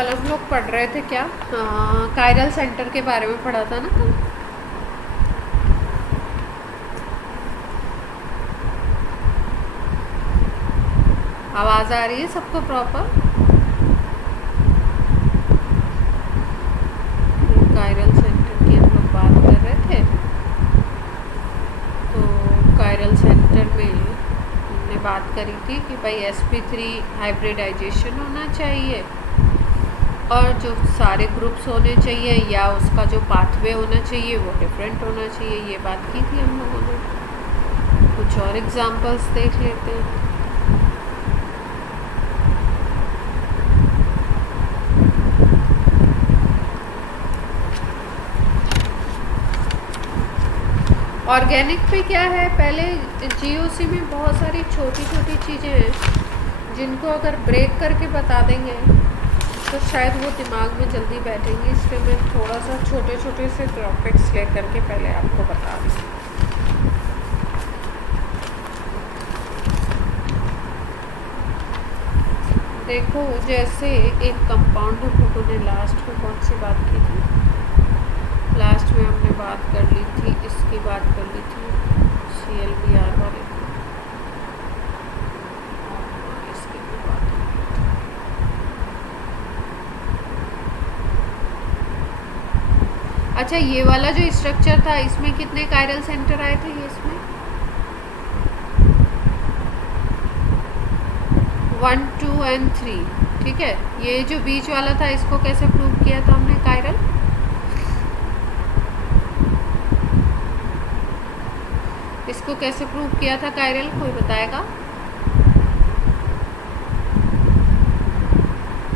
कल हम लोग पढ़ रहे थे क्या, कायरल सेंटर के बारे में पढ़ा था ना कल। आवाज़ आ रही है सबको प्रॉपर? कायरल सेंटर की हम लोग बात कर रहे थे। तो कायरल सेंटर में हमने बात करी थी कि भाई sp3 हाइब्रिडाइजेशन होना चाहिए और जो सारे ग्रुप्स होने चाहिए या उसका जो पाथवे होना चाहिए वो डिफरेंट होना चाहिए। ये बात की थी हम लोगों ने। कुछ और एग्जांपल्स देख लेते हैं। ऑर्गेनिक पे क्या है, पहले जीओसी में बहुत सारी छोटी छोटी चीज़ें हैं जिनको अगर ब्रेक करके बता देंगे तो शायद वो दिमाग में जल्दी बैठेंगी। इसलिए मैं थोड़ा सा छोटे छोटे से टॉपिक्स ले करके पहले आपको बता दूँ। देखो, जैसे एक कंपाउंड हम लोगों ने लास्ट में कौन सी बात की थी? लास्ट में हमने बात कर ली थी, इसकी बात कर ली थी ClBr वाले की, इसकी भी बात कर ली थी। अच्छा, ये वाला जो स्ट्रक्चर था इसमें कितने कायरल सेंटर आए थे? ये इसमें 1, 2 and 3, ठीक है। ये जो बीच वाला था इसको कैसे प्रूव किया था हमने कायरल? इसको कैसे प्रूव किया था कायरल, कोई बताएगा?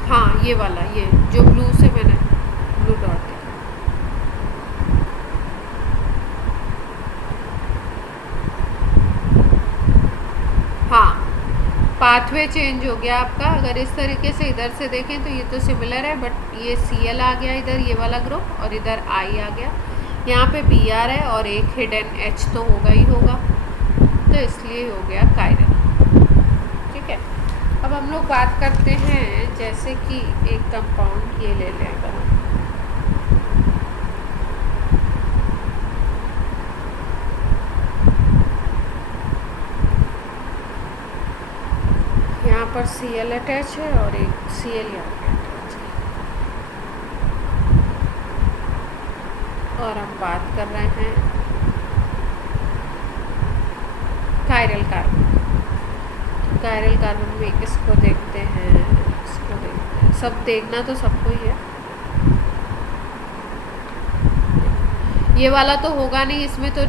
हाँ, ये वाला, ये जो ब्लू से मैंने ब्लू डॉट दिया। हाँ, पाथवे चेंज हो गया आपका। अगर इस तरीके से इधर से देखें तो ये तो सिमिलर है, बट ये Cl आ गया इधर, ये वाला ग्रुप, और इधर I आ गया। यहाँ पे Br है और एक हिडन H तो होगा ही होगा, तो इसलिए हो गया कायरल। ठीक है, अब हम लोग बात करते हैं जैसे कि एक कंपाउंड ये ले लें अगर हम, यहाँ पर Cl अटैच है और एक Cl यहाँ पे अटैच है, और हम बात कर रहे हैं कायरल कार्बन। कायरल कार्बन में इसको देखते हैं, इसको देखते हैं। सब देखना तो सबको ही है। ये वाला तो होगा नहीं इसमें, तो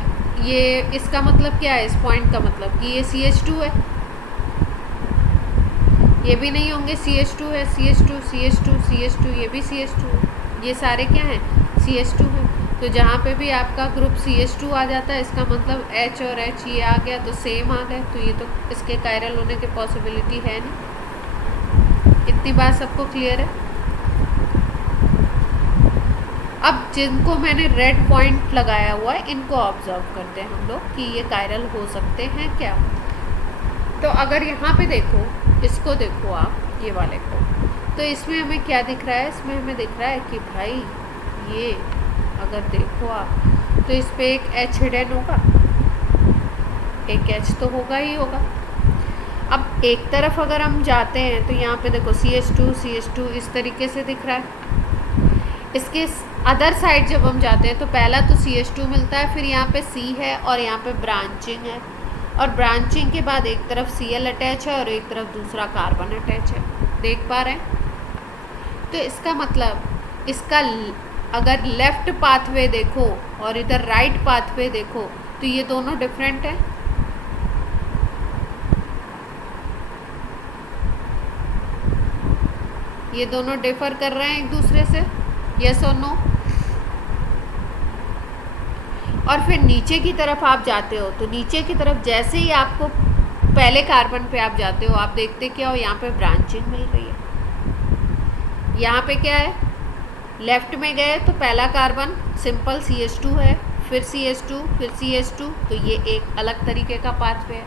ये इसका मतलब क्या है? इस पॉइंट का मतलब कि ये CH2 है। ये भी नहीं होंगे, CH2 है, CH2 CH2 CH2, ये भी CH2 है। ये सारे क्या हैं? CH2 है। तो जहाँ पे भी आपका ग्रुप CH2 आ जाता है इसका मतलब H और H ये आ गया तो सेम आ गए, तो ये तो इसके कायरल होने की पॉसिबिलिटी है नहीं। इतनी बात सबको क्लियर है? अब जिनको मैंने रेड पॉइंट लगाया हुआ है इनको ऑब्जर्व करते हैं हम लोग कि ये कायरल हो सकते हैं क्या। तो अगर यहाँ पे देखो, इसको देखो आप, ये वाले को, तो इसमें हमें क्या दिख रहा है? इसमें हमें दिख रहा है कि भाई ये अगर देखो आप तो इस पर एक H हिडन होगा, एक H तो होगा ही होगा। अब एक तरफ अगर हम जाते हैं तो यहाँ पे देखो CH2 CH2 इस तरीके से दिख रहा है। इसके अदर साइड जब हम जाते हैं तो पहला तो CH2 मिलता है, फिर यहाँ पे C है और यहाँ पे ब्रांचिंग है, और ब्रांचिंग के बाद एक तरफ Cl अटैच है और एक तरफ दूसरा कार्बन अटैच है। देख पा रहे हैं? तो इसका मतलब इसका अगर लेफ़्ट पाथवे देखो और इधर राइट पाथवे देखो तो ये दोनों डिफरेंट हैं। ये दोनों डिफर कर रहे हैं एक दूसरे से, यस और नो? और फिर नीचे की तरफ आप जाते हो तो नीचे की तरफ जैसे ही आपको पहले कार्बन पे आप जाते हो आप देखते क्या हो? यहाँ पे ब्रांचिंग मिल रही है। यहाँ पे क्या है? लेफ़्ट में गए तो पहला कार्बन सिंपल CH2 है, फिर CH2, फिर CH2, तो ये एक अलग तरीके का पाथवे है।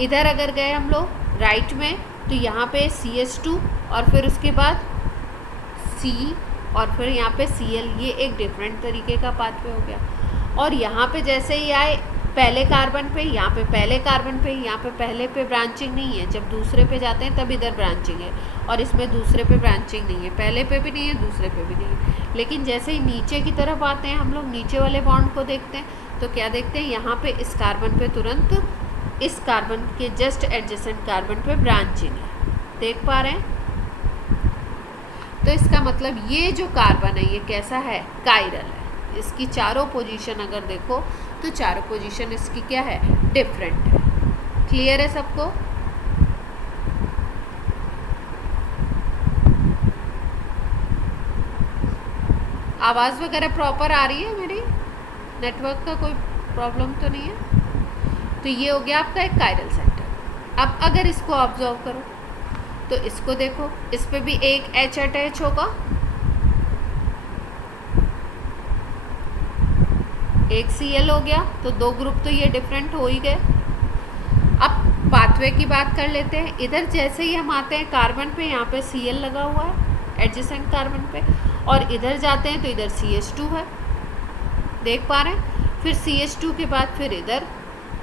इधर अगर गए हम लोग राइट में तो यहाँ पे CH2 और फिर उसके बाद सी और फिर यहाँ पे Cl, ये एक डिफरेंट तरीके का पाथवे हो गया। और यहाँ पे जैसे ही आए पहले कार्बन पे, यहाँ पे पहले कार्बन पे, यहाँ पे पहले पे ब्रांचिंग नहीं है, जब दूसरे पे जाते हैं तब इधर ब्रांचिंग है, और इसमें दूसरे पे ब्रांचिंग नहीं है, पहले पे भी नहीं है, दूसरे पे भी नहीं है। लेकिन जैसे ही नीचे की तरफ आते हैं हम लोग, नीचे वाले बॉन्ड को देखते हैं तो क्या देखते हैं, यहाँ पे इस कार्बन पे तुरंत इस कार्बन के जस्ट एडजेसेंट कार्बन पे ब्रांचिंग है, देख पा रहे हैं। तो इसका मतलब ये जो कार्बन है ये कैसा है, कायरल है। इसकी चारों पोजीशन अगर देखो तो चारों पोजीशन इसकी क्या है, डिफरेंट है। क्लियर है सबको? आवाज़ वगैरह प्रॉपर आ रही है मेरी? नेटवर्क का कोई प्रॉब्लम तो नहीं है? तो ये हो गया आपका एक कायरल सेंटर। अब अगर इसको ऑब्जर्व करो तो इसको देखो, इस पे भी एक H अटैच होगा, एक Cl हो गया, तो दो ग्रुप तो ये डिफरेंट हो ही गए। अब पाथवे की बात कर लेते हैं। इधर जैसे ही हम आते हैं कार्बन पे, यहाँ पे Cl लगा हुआ है एडजेसेंट कार्बन पे, और इधर जाते हैं तो इधर CH2 है, देख पा रहे हैं। फिर CH2 के बाद फिर इधर,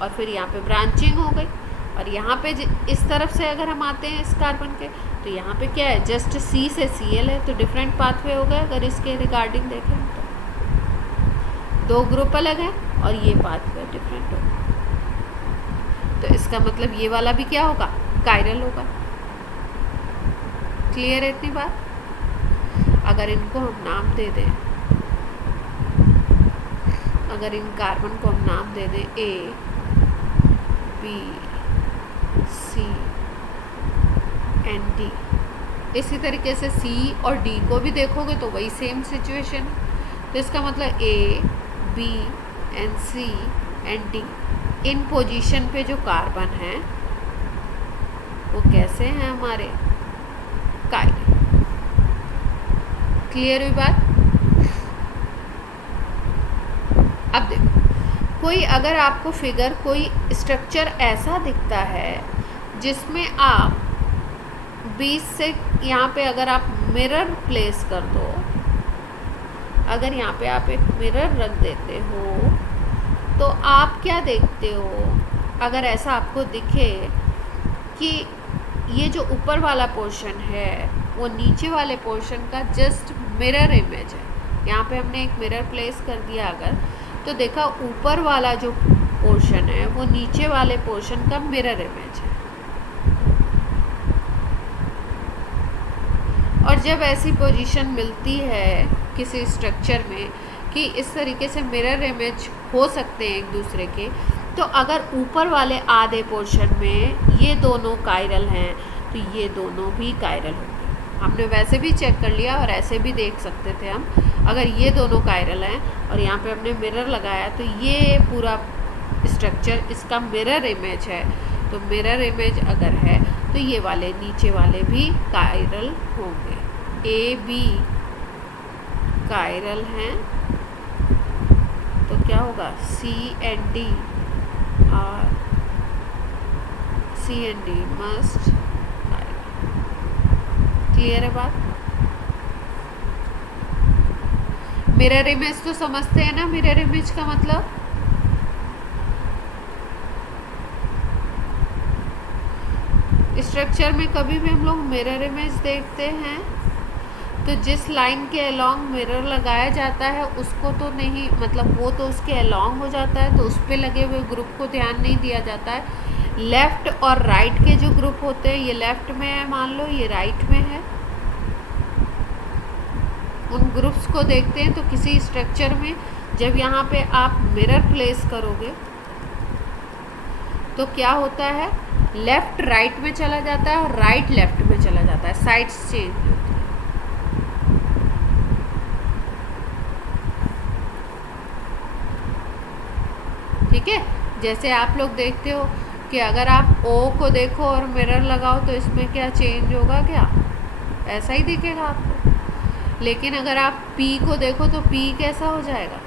और फिर यहाँ पे ब्रांचिंग हो गई। और यहाँ पे इस तरफ से अगर हम आते हैं इस कार्बन के, तो यहाँ पे क्या है, जस्ट C से Cl है, तो डिफरेंट पाथवे हो गए। अगर इसके रिगार्डिंग देखें तो दो ग्रुप अलग हैं और ये पाथवे डिफरेंट होगा। तो इसका मतलब ये वाला भी क्या होगा, कायरल होगा। क्लियर है इतनी बात? अगर इनको हम नाम दे दें, अगर इन कार्बन को हम नाम दे दें A, B, C and D, इसी तरीके से C और D को भी देखोगे तो वही सेम सिचुएशन है। तो इसका मतलब A, B and C and D, in position पे जो कार्बन हैं वो कैसे हैं, हमारे कायरल। क्लियर हुई बात? अब देखो, कोई अगर आपको फिगर, कोई स्ट्रक्चर ऐसा दिखता है जिसमें आप 20 से यहाँ पे अगर आप मिरर प्लेस कर दो, अगर यहाँ पे आप एक मिरर रख देते हो तो आप क्या देखते हो, अगर ऐसा आपको दिखे कि ये जो ऊपर वाला पोर्शन है वो नीचे वाले पोर्शन का जस्ट मिरर इमेज है। यहाँ पे हमने एक मिरर प्लेस कर दिया अगर, तो देखा ऊपर वाला जो पोर्शन है वो नीचे वाले पोर्शन का मिरर इमेज है। और जब ऐसी पोजीशन मिलती है किसी स्ट्रक्चर में कि इस तरीके से मिरर इमेज हो सकते हैं एक दूसरे के, तो अगर ऊपर वाले आधे पोर्शन में ये दोनों कायरल हैं तो ये दोनों भी कायरल होंगे। हमने वैसे भी चेक कर लिया और ऐसे भी देख सकते थे हम, अगर ये दोनों कायरल हैं और यहाँ पे हमने मिरर लगाया तो ये पूरा स्ट्रक्चर इसका मिरर इमेज है। तो मिरर इमेज अगर है तो ये वाले नीचे वाले भी कायरल होंगे। A, B कायरल हैं तो क्या होगा, C एंड D और C and D must chiral. Clear है बात? मिरर इमेज तो समझते हैं ना, मिरर इमेज का मतलब स्ट्रक्चर में कभी भी हम लोग मिरर इमेज देखते हैं तो जिस लाइन के अलोंग मिरर लगाया जाता है उसको तो नहीं, मतलब वो तो उसके अलोंग हो जाता है, तो उस पर लगे हुए ग्रुप को ध्यान नहीं दिया जाता है। लेफ़्ट और राइट के जो ग्रुप होते हैं, ये लेफ़्ट में है मान लो, ये राइट में है, उन ग्रुप्स को देखते हैं। तो किसी स्ट्रक्चर में जब यहाँ पे आप मिरर प्लेस करोगे तो क्या होता है, लेफ़्ट राइट में चला जाता है और राइट लेफ़्ट में चला जाता है, साइड्स चेंज होती है। ठीक है, जैसे आप लोग देखते हो कि अगर आप O को देखो और मिरर लगाओ तो इसमें क्या चेंज होगा, क्या ऐसा ही दिखेगा आपको। लेकिन अगर आप P को देखो तो P कैसा हो जाएगा,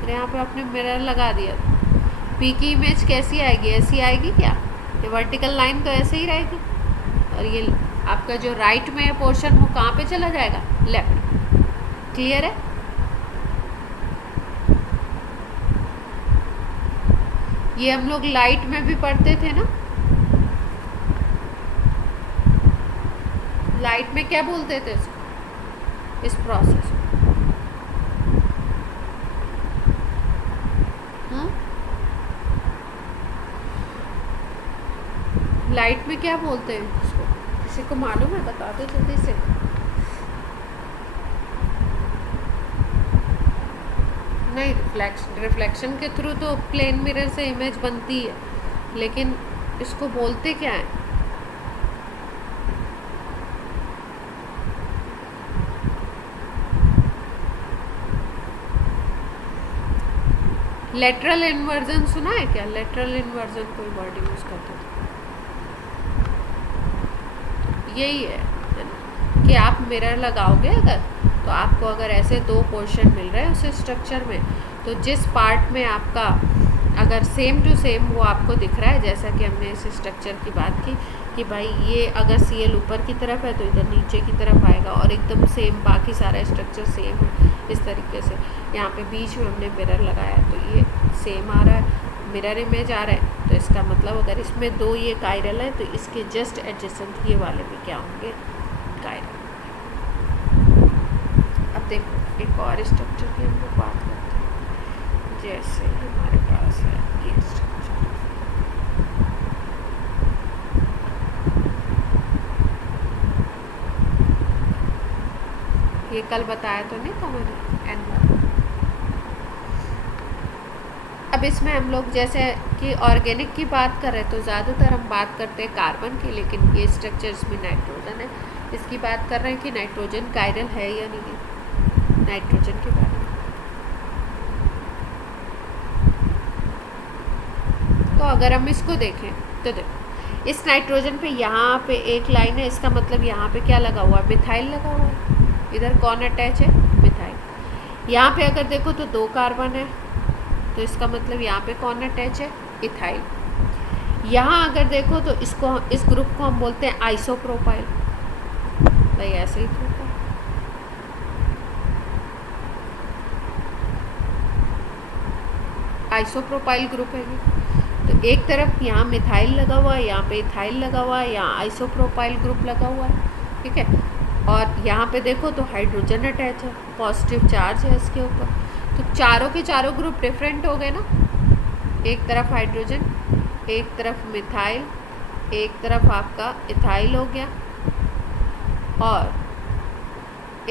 तो यहाँ पे आपने मिरर लगा दिया तो P की इमेज कैसी आएगी, ऐसी आएगी क्या, ये वर्टिकल लाइन तो ऐसे ही रहेगी। और ये आपका जो राइट में पोर्शन वो कहाँ पे चला जाएगा, लेफ्ट। क्लियर है? ये हम लोग लाइट में भी पढ़ते थे ना, लाइट में क्या बोलते थे इसको, इस प्रोसेस लाइट में क्या बोलते हैं इसको, किसी को मालूम है? बता दो जल्दी से। नहीं, रिफ्लेक्शन के थ्रू तो प्लेन मिरर से इमेज बनती है, लेकिन इसको बोलते क्या है? लेटरल इन्वर्जन सुना है क्या? लेटरल इन्वर्जन कोई वर्ड यूज करते थे, यही है ना, कि आप मिरर लगाओगे अगर, तो आपको अगर ऐसे दो पोर्शन मिल रहे हैं उस स्ट्रक्चर में, तो जिस पार्ट में आपका अगर सेम टू सेम वो आपको दिख रहा है, जैसा कि हमने इस स्ट्रक्चर की बात की कि भाई ये अगर Cl ऊपर की तरफ है तो इधर नीचे की तरफ आएगा, और एकदम सेम बाकी सारा स्ट्रक्चर सेम है इस तरीके से। यहाँ पे बीच में हमने मिरर लगाया तो ये सेम आ रहा है, मिरर इमेज आ रहा है, तो इसका मतलब अगर इसमें दो ये कायरल है तो इसके जस्ट एडजेसेंट ये वाले भी क्या होंगे, कायरल। अब देखो एक और स्ट्रक्चर की हम लोग बात करते हैं, जैसे हमारे पास है ये स्ट्रक्चर, ये कल बताया तो नहीं था मैंने, N1। अब इसमें हम लोग जैसे कि ऑर्गेनिक की बात कर रहे हैं तो ज़्यादातर हम बात करते हैं कार्बन की, लेकिन ये स्ट्रक्चर इसमें नाइट्रोजन है, इसकी बात कर रहे हैं कि नाइट्रोजन कायरल है या नहीं है, नाइट्रोजन के बारे में। तो अगर हम इसको देखें तो देखो इस नाइट्रोजन पे यहाँ पे एक लाइन है, इसका मतलब यहाँ पे क्या लगा हुआ है, मिथाइल लगा हुआ है, इधर कौन अटैच है, मिथाइल। यहाँ पे अगर देखो तो दो कार्बन है, तो इसका मतलब यहाँ पे कौन अटैच है, इथाइल। यहाँ अगर देखो तो इसको, इस ग्रुप को हम बोलते हैं आइसोप्रोपाइल, भाई ऐसे ही तो होता है। आइसोप्रोपाइल ग्रुप है ये, तो एक तरफ यहाँ मिथाइल लगा हुआ है, यहाँ पे इथाइल लगा हुआ है, यहाँ आइसोप्रोपाइल ग्रुप लगा हुआ है, ठीक है। और यहाँ पे देखो तो हाइड्रोजन अटैच है, पॉजिटिव चार्ज है इसके ऊपर, तो चारों के चारों ग्रुप डिफरेंट हो गए ना, एक तरफ हाइड्रोजन, एक तरफ मिथाइल, एक तरफ आपका इथाइल हो गया, और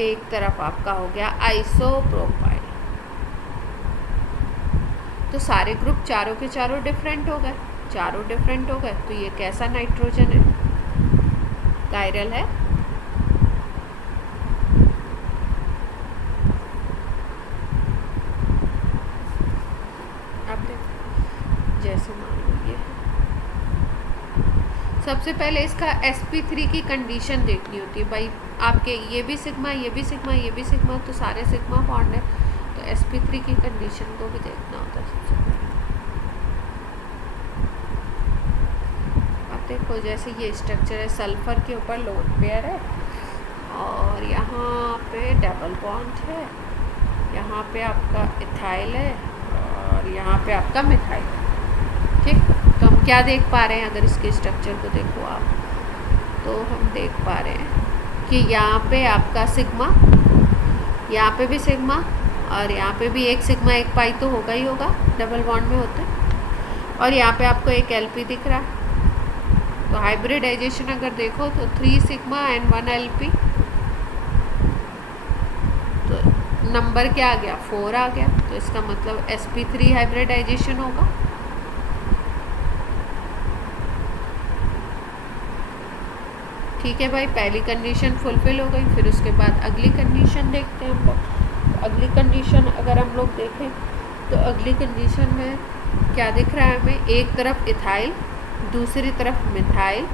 एक तरफ आपका हो गया आइसोप्रोपाइल। तो सारे ग्रुप चारों के चारों डिफरेंट हो गए, चारों डिफरेंट हो गए, तो ये कैसा नाइट्रोजन है, कायरल है। अब देखो जैसे मान लो ये सबसे पहले इसका sp3 की कंडीशन देखनी होती है, भाई आपके ये भी सिग्मा, ये भी सिग्मा, ये भी सिग्मा, तो सारे सिग्मा बॉन्ड है, तो sp3 की कंडीशन को भी देखना होता है सबसे पहले। अब देखो जैसे ये स्ट्रक्चर है, सल्फर के ऊपर लोन पेयर है, और यहाँ पे डबल बॉन्ड है, यहाँ पे आपका इथाइल है, और यहाँ पे आपका मिथाइल है, ठीक। तो हम क्या देख पा रहे हैं, अगर इसके स्ट्रक्चर को देखो आप, तो हम देख पा रहे हैं कि यहाँ पे आपका सिग्मा, यहाँ पे भी सिग्मा, और यहाँ पे भी एक सिग्मा एक पाई तो होगा ही होगा, डबल बॉन्ड में होते हैं, और यहाँ पे आपको एक एलपी दिख रहा है। तो हाइब्रिडाइजेशन अगर देखो तो 3 सिग्मा एंड 1 एलपी, तो नंबर क्या आ गया, 4 आ गया, तो इसका मतलब sp3 हाइब्रिडाइजेशन होगा। ठीक है भाई, पहली कंडीशन फुलफिल हो गई, फिर उसके बाद अगली कंडीशन देखते हैं हम लोग। तो अगली कंडीशन अगर हम लोग देखें तो अगली कंडीशन में क्या दिख रहा है हमें, एक तरफ इथाइल, दूसरी तरफ मिथाइल,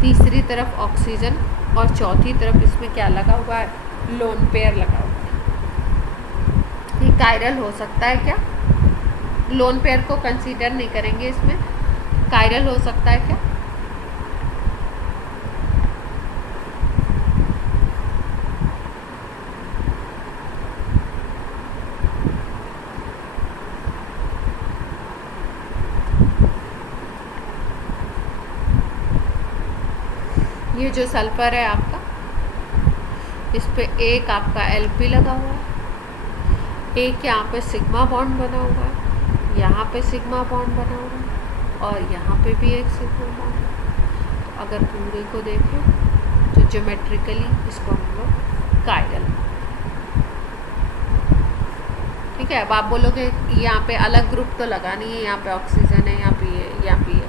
तीसरी तरफ ऑक्सीजन, और चौथी तरफ इसमें क्या लगा हुआ है, लोन पेयर लगा हुआ है। ये कायरल हो सकता है क्या, लोन पेयर को कंसीडर नहीं करेंगे इसमें, कायरल हो सकता है क्या, ये जो सल्फर है आपका, इस पे एक आपका Lp लगा हुआ है, एक यहाँ पे सिग्मा बॉन्ड बना हुआ है, यहाँ पे सिग्मा बॉन्ड बना हुआ है, और यहाँ पे भी एक सिग्मा बॉन्ड है। तो अगर पूरे को देखें तो ज्योमेट्रिकली इसको हम लोग कायरल। ठीक है, अब आप बोलोगे यहाँ पे अलग ग्रुप तो लगा नहीं है, यहाँ पे ऑक्सीजन है, यहाँ पे ये, यहाँ पे ये,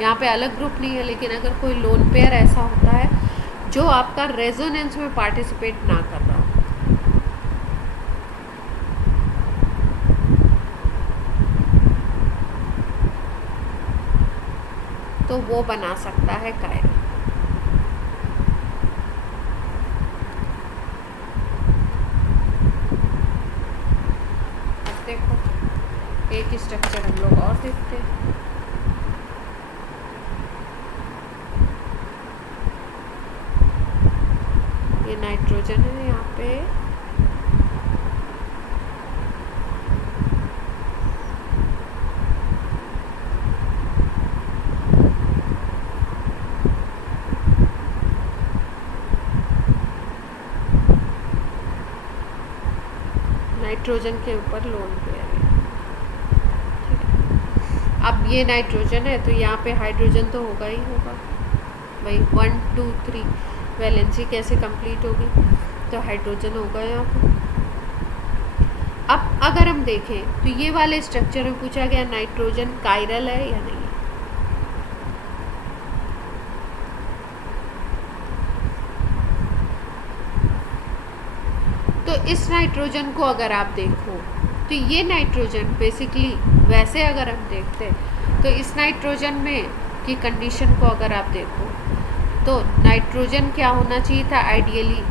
यहाँ पे अलग ग्रुप नहीं है। लेकिन अगर कोई लोन पेयर ऐसा होता है जो आपका रेजोनेंस में पार्टिसिपेट ना कर रहा हो, तो वो बना सकता है कायरल। अब देखो एक स्ट्रक्चर हम लोग और देखते हैं। ये नाइट्रोजन है, यहाँ पे नाइट्रोजन के ऊपर लोन पेयर है। ठीक है, अब ये नाइट्रोजन है तो यहाँ पे हाइड्रोजन तो होगा ही होगा भाई। 1 2 3 वैलेंसी कैसे कंप्लीट होगी, तो हाइड्रोजन होगा यहाँ पे। अब अगर हम देखें तो ये वाले स्ट्रक्चर में पूछा गया नाइट्रोजन कायरल है या नहीं है। तो इस नाइट्रोजन को अगर आप देखो तो ये नाइट्रोजन बेसिकली, वैसे अगर हम देखते तो इस नाइट्रोजन में की कंडीशन को अगर आप देखो तो नाइट्रोजन क्या होना चाहिए था आइडियली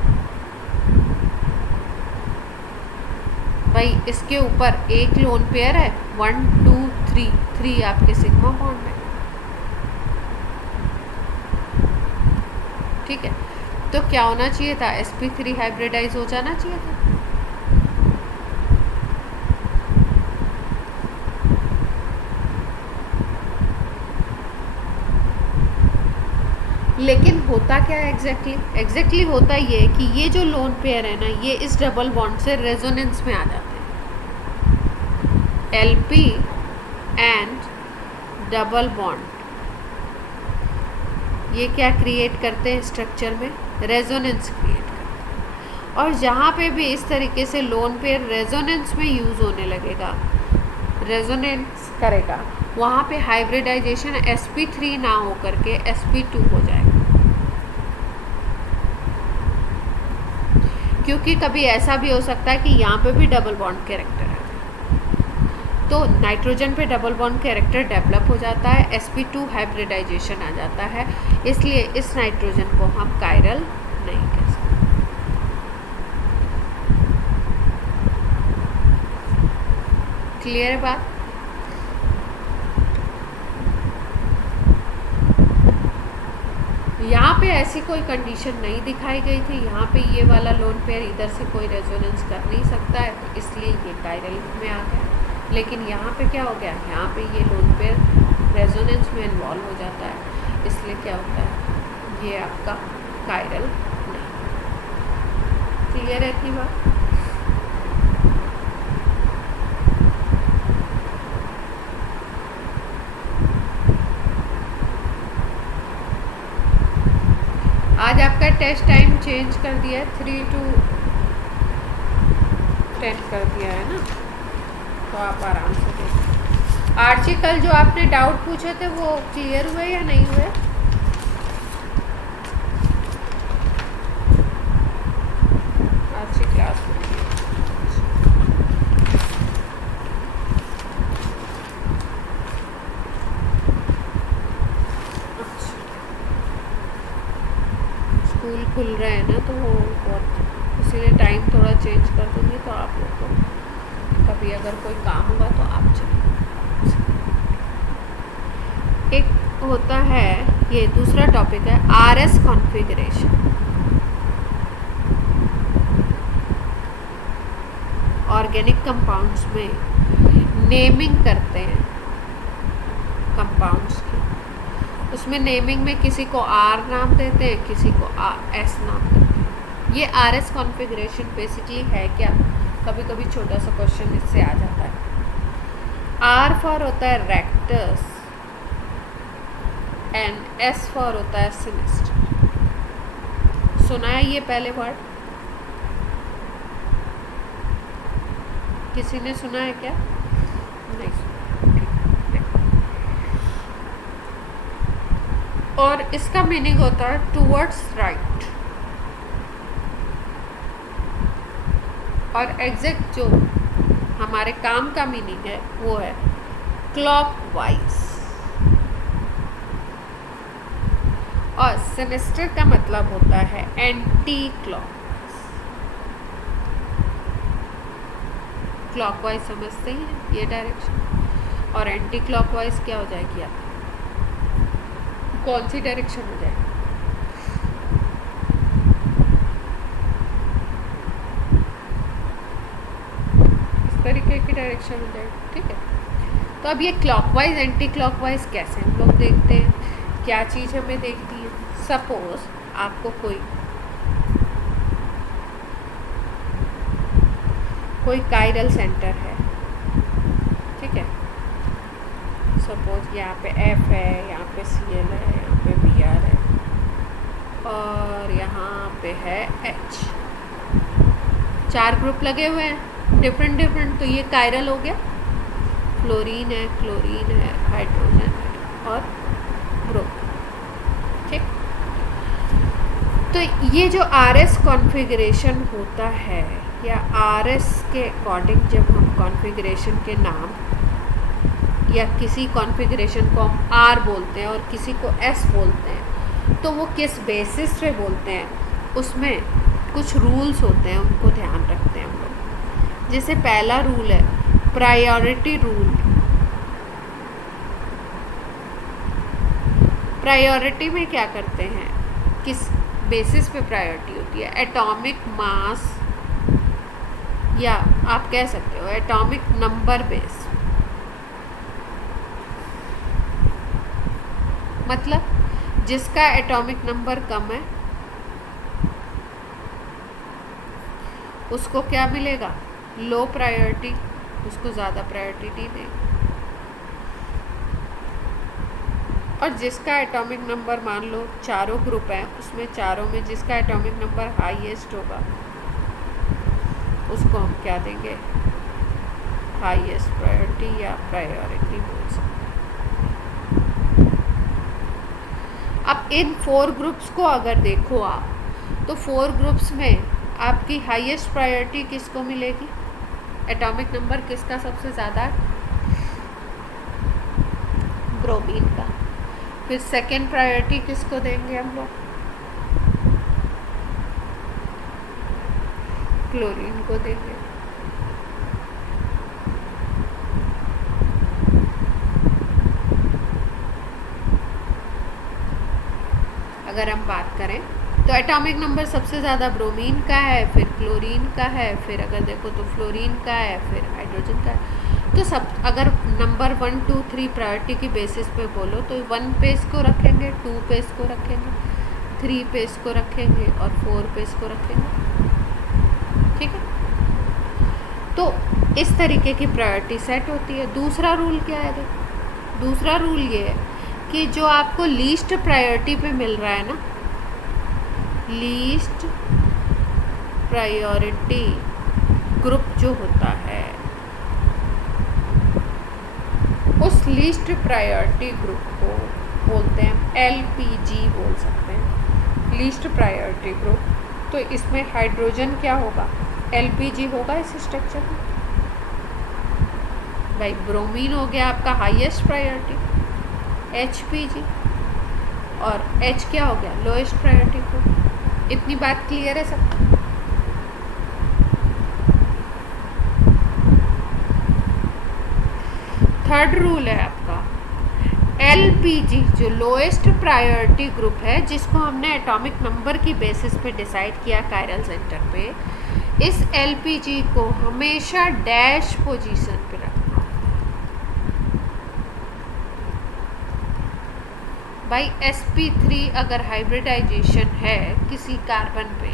भाई, इसके ऊपर एक लोन पेयर है, 1 2 3 3 आपके सिग्मा बॉन्ड है। ठीक है, तो क्या होना चाहिए था, sp3 हाइब्रिडाइज हो जाना चाहिए था। लेकिन होता क्या है एग्जैक्टली होता ये है कि ये जो लोन पेयर है ना, ये इस डबल बॉन्ड से रेजोनेंस में आ जाते हैं। Lp एंड डबल बॉन्ड ये क्या क्रिएट करते हैं स्ट्रक्चर में, रेजोनेंस क्रिएट करते हैं। और जहाँ पे भी इस तरीके से लोन पेयर रेजोनेंस में यूज़ होने लगेगा, रेजोनेंस करेगा, वहाँ पे हाइब्रिडाइजेशन sp3 ना हो करके sp2 हो जाएगा। क्योंकि कभी ऐसा भी हो सकता है कि यहाँ पे भी डबल बॉन्ड कैरेक्टर है, तो नाइट्रोजन पे डबल बॉन्ड कैरेक्टर डेवलप हो जाता है, sp2 हाइब्रिडाइजेशन आ जाता है, इसलिए इस नाइट्रोजन को हम कायरल नहीं कह सकते। क्लियर है बात। यहाँ पे ऐसी कोई कंडीशन नहीं दिखाई गई थी, यहाँ पे ये वाला लोन पेयर इधर से कोई रेजोनेंस कर नहीं सकता है, तो इसलिए ये कायरल में आ गया। लेकिन यहाँ पे क्या हो गया, यहाँ पे ये लोन पेयर रेजोनेंस में इन्वॉल्व हो जाता है, इसलिए क्या होता है, ये आपका कायरल नहीं। क्लियर है इतनी बात। आज आपका टेस्ट टाइम चेंज कर दिया है, 3 to 10 कर दिया है ना, तो आप आराम से देखिए। आर्ची कल जो आपने डाउट पूछे थे वो क्लियर हुए या नहीं हुए? आर्ची क्लास में स्कूल खुल रहे हैं ना, तो वो बहुत, इसीलिए टाइम थोड़ा चेंज कर दूँगी, तो आप लोग को कभी अगर कोई काम होगा तो आप चलिए। एक होता है, ये दूसरा टॉपिक है RS कॉन्फ़िगरेशन। ऑर्गेनिक कंपाउंड्स में नेमिंग करते हैं कंपाउंड्स की, उसमें नेमिंग में किसी को आर नाम देते हैं, किसी को एस नाम देते हैं। ये आर एस कॉन्फ़िगरेशन बेसिकली है क्या? कभी कभी छोटा सा क्वेश्चन इससे आ जाता है। आर फॉर होता है रेक्टस एंड एस फॉर होता है सिनिस्टर। सुना है ये पहले वर्ड? किसी ने सुना है क्या? नहीं सुना। और इसका मीनिंग होता है टूवर्ड्स राइट, और एग्जैक्ट जो हमारे काम का मीनिंग है वो है क्लॉकवाइज। और सिनिस्टर का मतलब होता है एंटी क्लॉकवाइज। क्लॉकवाइज समझते हैं ये डायरेक्शन, और एंटी क्लॉकवाइज क्या हो जाएगी आपकी? कौन सी डायरेक्शन हो जाएगी? इस तरीके की डायरेक्शन हो जाएगी, ठीक है। तो अब ये क्लॉकवाइज एंटी क्लॉकवाइज कैसे हम लोग देखते हैं, क्या चीज़ हमें देखती है? सपोज आपको कोई कायरल सेंटर है, ठीक है। सपोज यहाँ पे एफ है, यहाँ पे सी एल है, यहाँ पे बी आर है, और यहाँ पे है एच। 4 ग्रुप लगे हुए हैं डिफरेंट डिफरेंट। तो ये कायरल हो गया। फ्लोरीन है, क्लोरीन है, हाइड्रोजन है और ब्रोमीन, ठीक। तो ये जो आर एस कॉन्फ़िगरेशन होता है, या आर एस के अकॉर्डिंग जब हम कॉन्फ़िगरेशन के नाम या किसी कॉन्फ़िगरेशन को हम आर बोलते हैं और किसी को एस बोलते हैं, तो वो किस बेसिस पे बोलते हैं, उसमें कुछ रूल्स होते हैं, उनको ध्यान रखते हैं हम लोग। जैसे पहला रूल है प्रायोरिटी रूल। प्रायोरिटी में क्या करते हैं, किस बेसिस पे प्रायोरिटी होती है? एटॉमिक मास, या आप कह सकते हो एटॉमिक नंबर बेस। मतलब जिसका एटॉमिक नंबर कम है उसको क्या मिलेगा? लो प्रायोरिटी, उसको ज़्यादा प्रायोरिटी नहीं देंगे। और जिसका एटॉमिक नंबर मान लो चारों ग्रुप हैं, उसमें चारों में जिसका एटॉमिक नंबर हाईएस्ट होगा उसको हम क्या देंगे? हाईएस्ट प्रायोरिटी या प्रायोरिटी बोल सकते हैं। अब इन 4 ग्रुप्स को अगर देखो आप, तो 4 ग्रुप्स में आपकी हाईएस्ट प्रायोरिटी किसको मिलेगी? एटॉमिक नंबर किसका सबसे ज़्यादा है? ब्रोमीन का। फिर सेकेंड प्रायोरिटी किसको देंगे हम लोग? क्लोरीन को देंगे। अगर हम बात करें तो एटॉमिक नंबर सबसे ज़्यादा ब्रोमीन का है, फिर क्लोरीन का है, फिर अगर देखो तो फ्लोरीन का है, फिर हाइड्रोजन का है। तो सब अगर नंबर 1 2 3 प्रायोरिटी की बेसिस पे बोलो तो 1 पे इसको रखेंगे, 2 पे इसको रखेंगे, 3 पे इसको रखेंगे और 4 पे इसको रखेंगे, ठीक है। तो इस तरीके की प्रायोरिटी सेट होती है। दूसरा रूल क्या है? देखो दूसरा रूल ये है कि जो आपको लीस्ट प्रायोरिटी पे मिल रहा है ना, लीस्ट प्रायोरिटी ग्रुप जो होता है, उस लीस्ट प्रायोरिटी ग्रुप को बोलते हैं LPG बोल सकते हैं, लीस्ट प्रायोरिटी ग्रुप। तो इसमें हाइड्रोजन क्या होगा? LPG होगा इस स्ट्रक्चर में। भाई ब्रोमीन हो गया आपका हाईएस्ट प्रायोरिटी, HPG, और H क्या हो गया? Lowest priority group. इतनी बात क्लियर है सब? थर्ड रूल है आपका LPG, जो लोएस्ट प्रायोरिटी ग्रुप है, जिसको हमने एटॉमिक नंबर की बेसिस पे डिसाइड किया कायरल सेंटर पे, इस LPG को हमेशा डैश पोजीशन पे रखना। भाई sp3 अगर हाइब्रिडाइजेशन है किसी कार्बन पे,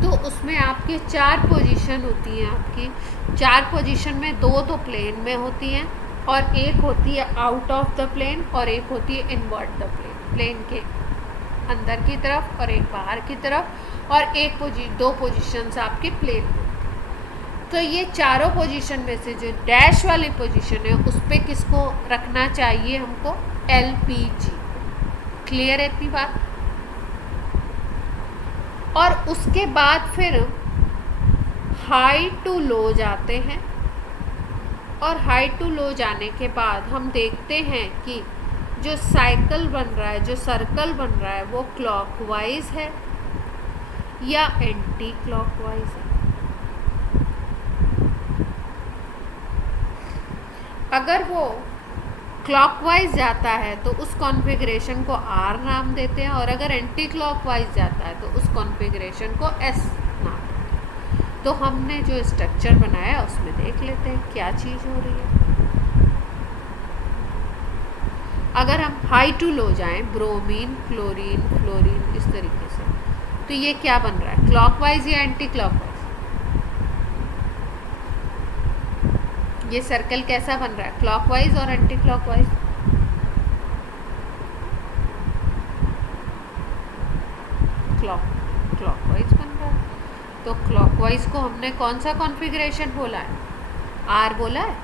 तो उसमें आपके 4 पोजीशन होती हैं। आपकी 4 पोजीशन में 2 तो प्लेन में होती हैं, और एक होती है आउट ऑफ द प्लेन, और एक होती है इनवर्ट द प्लेन, प्लेन के अंदर की तरफ और एक बाहर की तरफ, और दो पोजीशंस आपके प्लेन में। तो ये चारों पोजीशन में से जो डैश वाली पोजीशन है उस पर किसको रखना चाहिए हमको? LPG। क्लियर है इतनी बात? और उसके बाद फिर हाई टू लो जाते हैं, और हाई टू लो जाने के बाद हम देखते हैं कि जो साइकिल बन रहा है, जो सर्कल बन रहा है, वो क्लॉकवाइज है या एंटी क्लॉकवाइज है। अगर वो क्लॉकवाइज जाता है तो उस कॉन्फ़िगरेशन को R नाम देते हैं, और अगर एंटी क्लॉकवाइज जाता है तो उस कॉन्फ़िगरेशन को S नाम देते हैं। तो हमने जो स्ट्रक्चर बनाया उसमें देख लेते हैं क्या चीज़ हो रही है। अगर हम हाई टू लो जाएं, ब्रोमीन, क्लोरीन, फ्लोरीन, इस तरीके से, तो ये क्या बन रहा है? क्लॉकवाइज या एंटी क्लॉकवाइज? ये सर्कल कैसा बन रहा है? क्लॉकवाइज और एंटी क्लॉकवाइज? क्लॉकवाइज बन रहा है। तो क्लॉकवाइज को हमने कौन सा कॉन्फ़िगरेशन बोला है? R बोला है।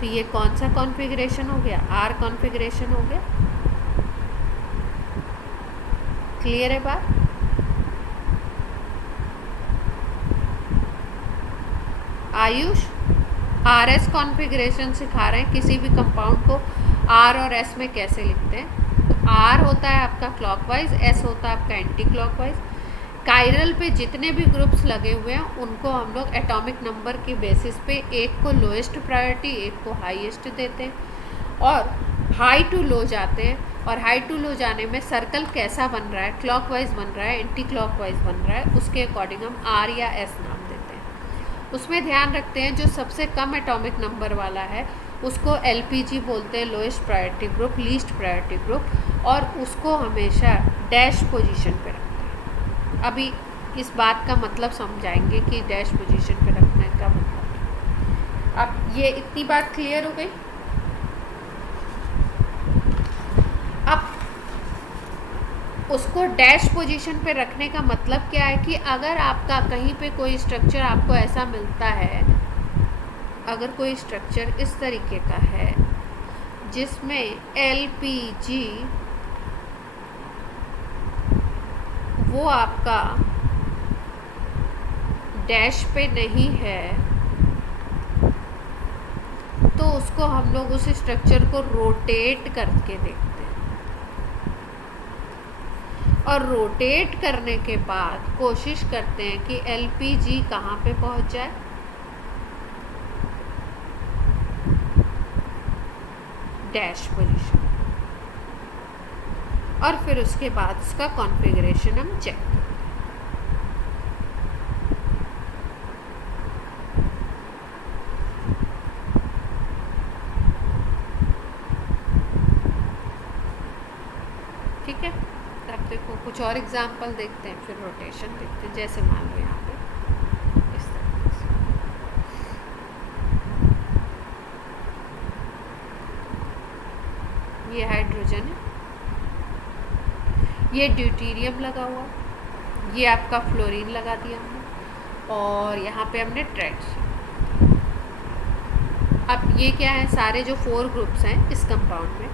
तो ये कौन सा कॉन्फ़िगरेशन हो गया? R कॉन्फ़िगरेशन हो गया। क्लियर है बात? आयुष, RS कॉन्फ़िगरेशन सिखा रहे हैं। किसी भी कंपाउंड को R और S में कैसे लिखते हैं? तो R होता है आपका क्लॉकवाइज, S होता है आपका एंटी क्लॉकवाइज। कायरल पे जितने भी ग्रुप्स लगे हुए हैं उनको हम लोग एटॉमिक नंबर के बेसिस पे एक को लोएस्ट प्रायोरिटी, एक को हाईएस्ट देते हैं, और हाई टू लो जाते हैं। और हाई टू लो जाने में सर्कल कैसा बन रहा है? क्लॉकवाइज बन रहा है, एंटी क्लॉकवाइज बन रहा है, उसके अकॉर्डिंग हम R या S नाम देते हैं। उसमें ध्यान रखते हैं जो सबसे कम एटॉमिक नंबर वाला है उसको LPG बोलते हैं, lowest priority group, least priority group, और उसको हमेशा डैश पोजीशन पे रखते हैं। अभी इस बात का मतलब समझाएंगे कि डैश पोजीशन पे रखने का मतलब। अब ये इतनी बात क्लियर हो गई। अब उसको डैश पोजीशन पे रखने का मतलब क्या है कि अगर आपका कहीं पे कोई स्ट्रक्चर आपको ऐसा मिलता है, अगर कोई स्ट्रक्चर इस तरीके का है जिसमें LPG वो आपका डैश पे नहीं है, तो उसको हम लोग उस स्ट्रक्चर को रोटेट करके देखते हैं, और रोटेट करने के बाद कोशिश करते हैं कि LPG कहाँ पे पहुँच जाए? Dash position. और फिर उसके बाद उसका कॉन्फ़िगरेशन हम चेक करते हैं। ठीक है, अब देखो कुछ और एग्जांपल देखते हैं, फिर रोटेशन देखते हैं। जैसे मान लो यहाँ पे इस तरीके से, ये हाइड्रोजन है, ये ड्यूटेरियम लगा हुआ, ये आपका फ्लोरीन लगा दिया हमने, और यहाँ पे हमने ट्राइटिशियम। अब ये क्या है? सारे जो 4 ग्रुप्स हैं इस कंपाउंड में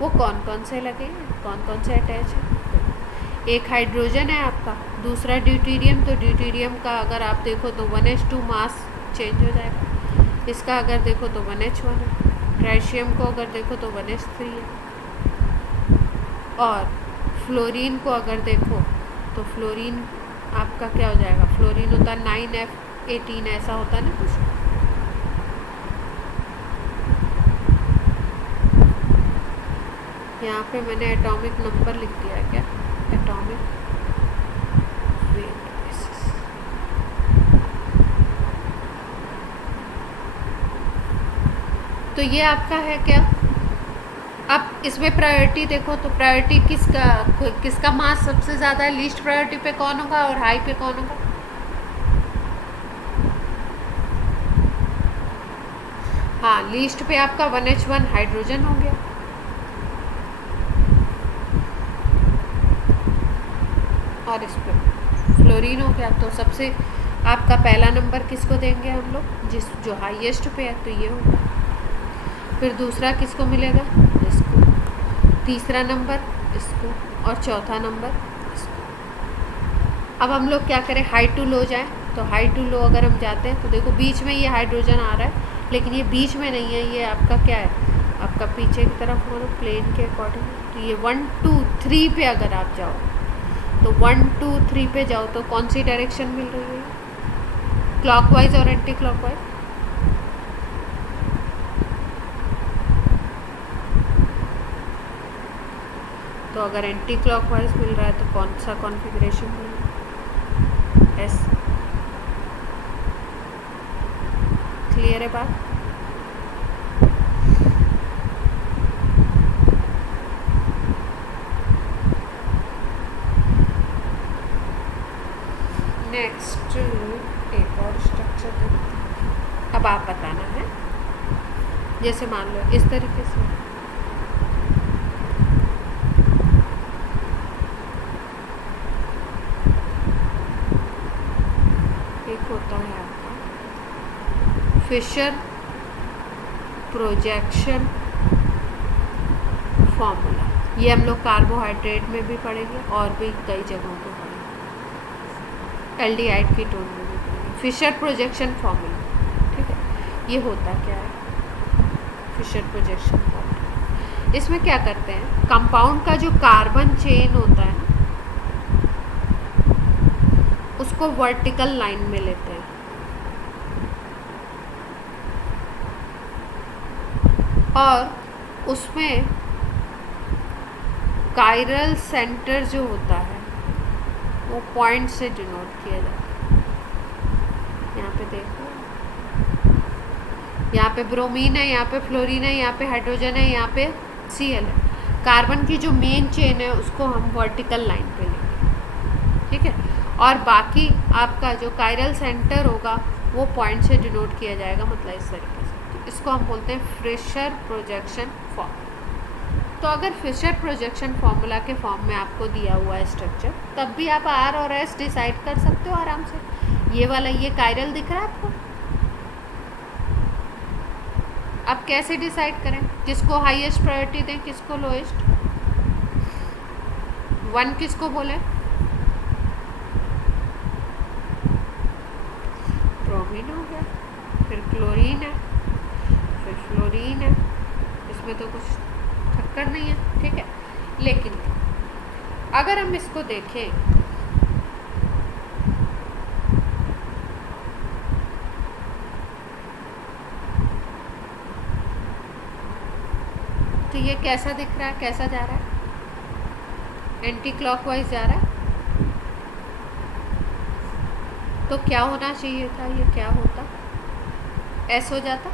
वो कौन कौन से लगे हैं, कौन कौन से अटैच हैं? एक हाइड्रोजन है आपका, दूसरा ड्यूटेरियम। तो ड्यूटेरियम का अगर आप देखो तो 1s2 मास चेंज हो जाएगा। इसका अगर देखो तो 1h1 है। ट्राइटिशियम को अगर देखो तो 1s3 है। और फ्लोरीन को अगर देखो तो फ्लोरीन आपका क्या हो जाएगा? फ्लोरीन होता है 9f18, ऐसा होता है ना कुछ। यहाँ पे मैंने एटॉमिक नंबर लिख दिया है क्या? Atomic weight basis. तो ये आपका है क्या? अब इसमें प्रायोरिटी देखो तो प्रायोरिटी किसका मास सबसे ज़्यादा है, लीस्ट प्रायोरिटी पे कौन होगा और हाई पे कौन होगा? हाँ, लीस्ट पे आपका 1H1 हाइड्रोजन हो गया। और इस पे फ्लोरीन हो गया। तो सबसे आपका पहला नंबर किसको देंगे हम लोग, जो हाईएस्ट पे है, तो ये होगा। फिर दूसरा किसको मिलेगा, इसको। तीसरा नंबर इसको, और चौथा नंबर इसको। अब हम लोग क्या करें, हाई टू लो जाएं। तो हाई टू लो अगर हम जाते हैं तो देखो बीच में ये हाइड्रोजन आ रहा है, लेकिन ये बीच में नहीं है, ये आपका क्या है, आपका पीछे की तरफ हो, प्लेन के अकॉर्डिंग। तो ये 1 2 3 पे अगर आप जाओ तो 1 2 3 पे जाओ तो कौन सी डायरेक्शन मिल रही है, क्लॉकवाइज और एंटी क्लॉकवाइज? तो अगर एंटी क्लॉकवाइज मिल रहा है तो कौन सा कॉन्फ़िगरेशन मिल रहा है, एस। क्लियर है बात? नेक्स्ट एक और स्ट्रक्चर देखते हैं। अब आप बताना है, जैसे मान लो इस तरीके से एक होता है आपका फिशर प्रोजेक्शन फॉर्मूला। ये हम लोग कार्बोहाइड्रेट में भी पढ़ेंगे और भी कई जगहों पे पढ़ेंगे, एल्डिहाइड कीटोन में भी पढ़ेंगे। फिशर प्रोजेक्शन फॉर्मूला, ठीक है। ये होता क्या है, फिशर प्रोजेक्शन फॉर्मूला। इसमें क्या करते हैं, कंपाउंड का जो कार्बन चेन होता है ना, उसको वर्टिकल लाइन में लेते हैं, और उसमें कायरल सेंटर जो होता है वो पॉइंट से डिनोट किया जाता है। यहाँ पे देखो, यहाँ पे ब्रोमीन है, यहाँ पे फ्लोरीन है, यहाँ पे हाइड्रोजन है, यहाँ पे Cl है। कार्बन की जो मेन चेन है उसको हम वर्टिकल लाइन पे लेंगे, ठीक है। और बाकी आपका जो कायरल सेंटर होगा वो पॉइंट से डिनोट किया जाएगा, मतलब इस तरीके से। तो इसको हम बोलते हैं फिशर प्रोजेक्शन फॉर्म। तो अगर फिशर प्रोजेक्शन फॉर्मूला के फॉर्म में आपको दिया हुआ है स्ट्रक्चर, तब भी आप R और S डिसाइड कर सकते हो आराम से। ये वाला ये कायरल दिख रहा है आपको, अब कैसे डिसाइड करें, किसको हाईएस्ट प्रायोरिटी दें, किसको लोएस्ट? 1 किसको बोले, ब्रोमीन हो गया, फिर क्लोरीन है, फिर फ्लोरीन है। इसमें तो कुछ चक्कर नहीं है, ठीक है। लेकिन अगर हम इसको देखें तो ये कैसा दिख रहा है, कैसा जा रहा है, एंटी क्लॉकवाइज जा रहा है। तो क्या होना चाहिए था, ये क्या होता, S हो जाता।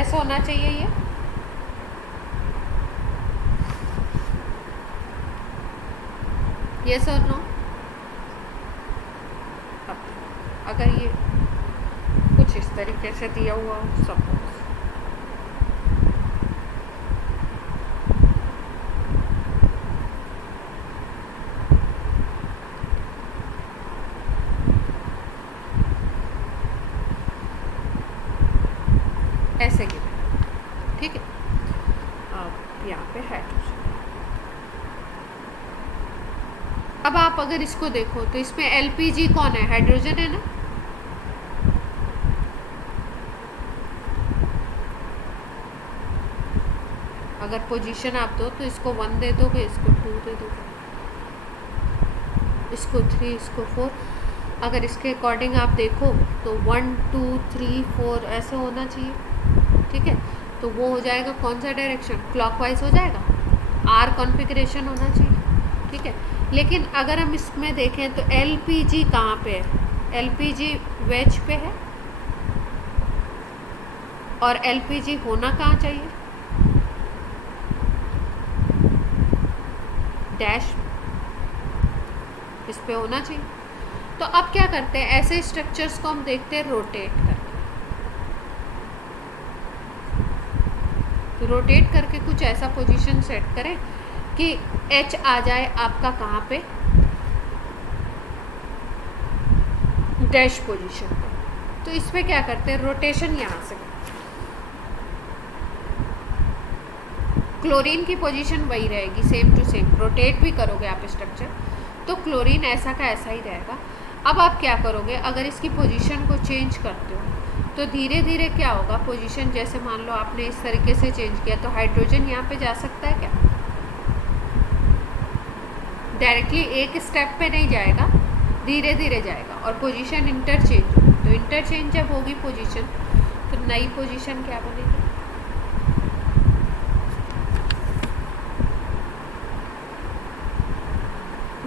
S होना चाहिए ये, yes or no? अगर ये कुछ इस तरीके से दिया हुआ हो, सपोज ऐसे गिरे, ठीक है। अब यहाँ पे हाइड्रोजन। अब आप अगर इसको देखो तो इसमें LPG कौन है, हाइड्रोजन है ना। अगर पोजीशन आप दो तो इसको 1 दे दोगे, इसको 2 दे दोगे, इसको 3, इसको 4। अगर इसके अकॉर्डिंग आप देखो तो 1 2 3 4 ऐसे होना चाहिए, ठीक है। तो वो हो जाएगा कौन सा डायरेक्शन, क्लॉकवाइज हो जाएगा, R कॉन्फ़िगरेशन होना चाहिए, ठीक है। लेकिन अगर हम इसमें देखें तो LPG कहाँ पे है, LPG वेज पे है, और एलपीजी होना कहाँ चाहिए, डैश इस पे होना चाहिए। तो अब क्या करते हैं, ऐसे स्ट्रक्चर्स को हम देखते हैं रोटेट करके, तो रोटेट करके कुछ ऐसा पोजीशन सेट करें कि एच आ जाए आपका कहाँ पे, डैश पोजीशन पे। तो इसमें क्या करते हैं, रोटेशन यहाँ से, क्लोरीन की पोजीशन वही रहेगी सेम टू सेम, रोटेट भी करोगे आप स्ट्रक्चर तो क्लोरीन ऐसा का ऐसा ही रहेगा। अब आप क्या करोगे, अगर इसकी पोजीशन को चेंज करते हो तो धीरे धीरे क्या होगा, पोजीशन जैसे मान लो आपने इस तरीके से चेंज किया तो हाइड्रोजन यहाँ पे जा सकता है क्या, डायरेक्टली एक स्टेप पे नहीं जाएगा, धीरे धीरे जाएगा और पोजीशन इंटरचेंज होगी। तो इंटरचेंज जब होगी पोजीशन तो नई पोजीशन क्या बनेगी,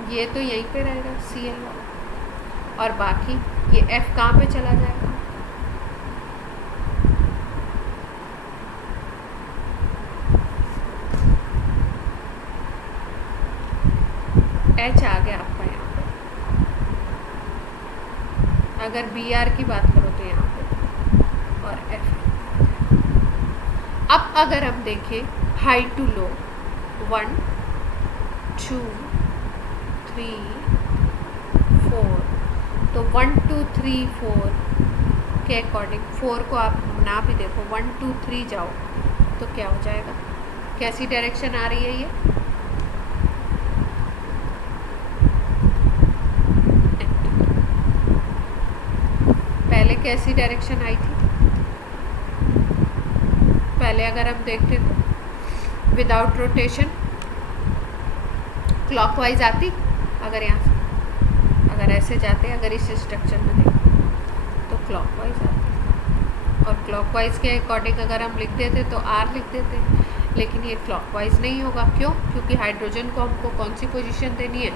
ये तो यहीं पे रहेगा Cl वाला, और बाकी ये F कहाँ पे चला जाएगा, H आ गया आपका यहाँ पे। अगर Br की बात करो तो यहाँ पे और F। अब अगर हम देखें हाई टू लो, 1 2 3 4, तो 1 2 3 4 के अकॉर्डिंग 4 को आप ना भी देखो, 1 2 3 जाओ तो क्या हो जाएगा, कैसी डायरेक्शन आ रही है ये, पहले कैसी डायरेक्शन आई थी, पहले अगर हम देखते तो विदाउट रोटेशन क्लॉकवाइज आती, अगर यहाँ से अगर ऐसे जाते, अगर इस स्ट्रक्चर में देखें तो क्लॉकवाइज आती, और क्लॉकवाइज के अकॉर्डिंग अगर हम लिख देते तो R लिख देते, लेकिन ये क्लॉकवाइज नहीं होगा। क्यों, क्योंकि हाइड्रोजन को हमको कौन सी पोजीशन देनी है,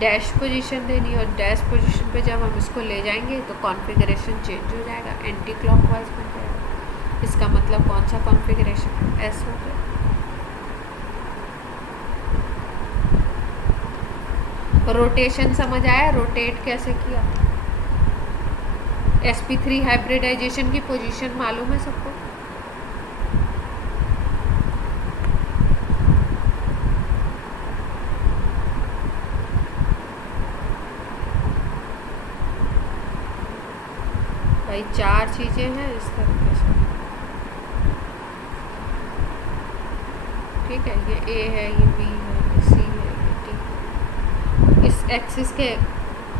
डैश पोजीशन देनी है, और डैश पोजीशन पे जब हम इसको ले जाएंगे तो कॉन्फ़िगरेशन चेंज हो जाएगा, एंटी क्लॉकवाइज बन जाएगा। इसका मतलब कौन सा कॉन्फ़िगरेशन, एस हो गया। रोटेशन समझ आया, रोटेट कैसे किया, sp3 हाइब्रिडाइजेशन की पोजीशन मालूम है सबको, भाई 4 चीज़ें हैं इस तरीके से, ठीक है, ये A है, ये B है, ये C है, ये D है। इस एक्सिस के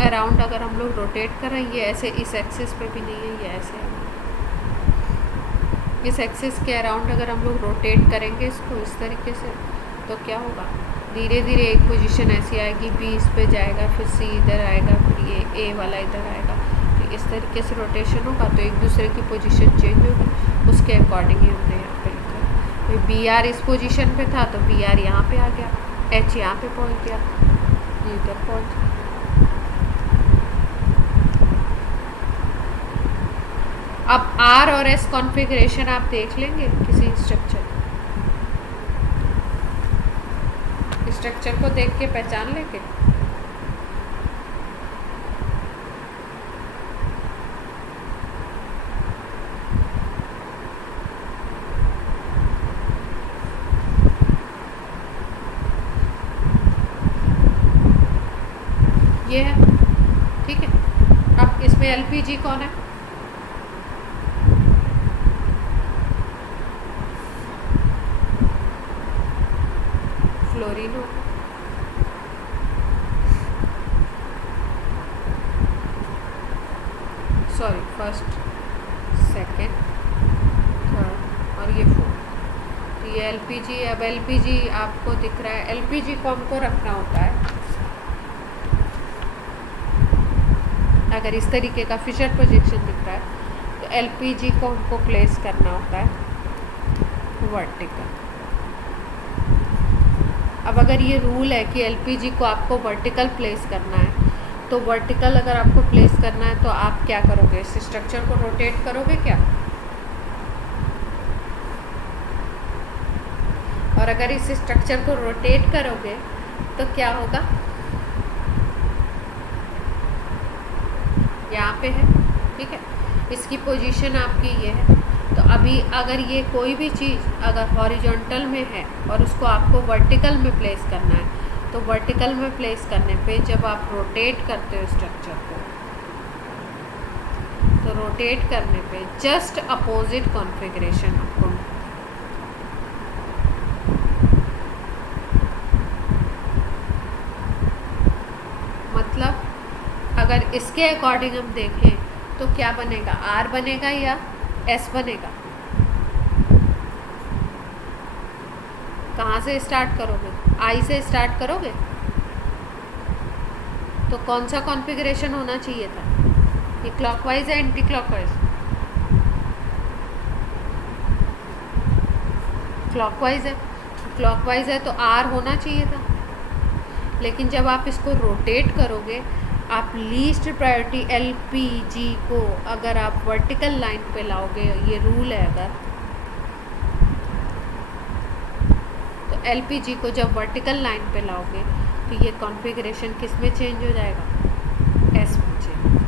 अराउंड अगर हम लोग रोटेट कर रहे हैं, ये ऐसे इस एक्सिस पे भी नहीं है, ये ऐसे है, इस एक्सिस के अराउंड अगर हम लोग रोटेट करेंगे इसको इस तरीके से तो क्या होगा, धीरे धीरे एक पोजीशन ऐसी आएगी, B इस पे जाएगा, फिर C इधर आएगा, फिर ये A वाला इधर आएगा, तो इस तरीके से रोटेशन होगा, तो एक दूसरे की पोजीशन चेंज होगी, उसके अकॉर्डिंग ही हमने यहाँ पे लिखा है। Br इस पोजीशन पे था तो Br यहाँ पे आ गया, H यहाँ पे पहुँच गया, ये इधर पहुँच गया। अब R और S कॉन्फ़िगरेशन आप देख लेंगे किसी स्ट्रक्चर को देख के पहचान लेंगे। ये है, ठीक है। अब इसमें LPG कौन है, फ्लोरीन होगा, सॉरी फर्स्ट सेकेंड थर्ड और ये फोर्थ, तो ये LPG। अब LPG आपको दिख रहा है, LPG को हमको रखना होता है, अगर इस तरीके का फिशर प्रोजेक्शन दिख रहा है तो LPG को हमको प्लेस करना होता है वर्टिकल। अब अगर ये रूल है कि LPG को आपको वर्टिकल प्लेस करना है, तो वर्टिकल अगर आपको प्लेस करना है तो आप क्या करोगे, इस स्ट्रक्चर को रोटेट करोगे क्या, और अगर इस स्ट्रक्चर को रोटेट करोगे तो क्या होगा, यहाँ पे है, ठीक है, इसकी पोजीशन आपकी ये है। तो अभी अगर ये कोई भी चीज़ अगर हॉरिजॉन्टल में है और उसको आपको वर्टिकल में प्लेस करना है, तो वर्टिकल में प्लेस करने पे जब आप रोटेट करते हो स्ट्रक्चर को, तो रोटेट करने पे जस्ट अपोजिट कॉन्फ़िगरेशन आपको मिलता है। मतलब अगर इसके अकॉर्डिंग हम देखें तो क्या बनेगा, आर बनेगा या एस बनेगा। कहाँ से स्टार्ट करोगे, आई से स्टार्ट करोगे, तो कौन सा कॉन्फ़िगरेशन होना चाहिए था, ये क्लॉकवाइज है एंटी क्लॉकवाइज, क्लॉकवाइज है, क्लॉकवाइज है तो आर होना चाहिए था। लेकिन जब आप इसको रोटेट करोगे, आप लीस्ट प्रायोरिटी LPG को अगर आप वर्टिकल लाइन पे लाओगे, ये रूल है अगर, तो LPG को जब वर्टिकल लाइन पे लाओगे तो ये कॉन्फ़िगरेशन किस में चेंज हो जाएगा, S में चेंज।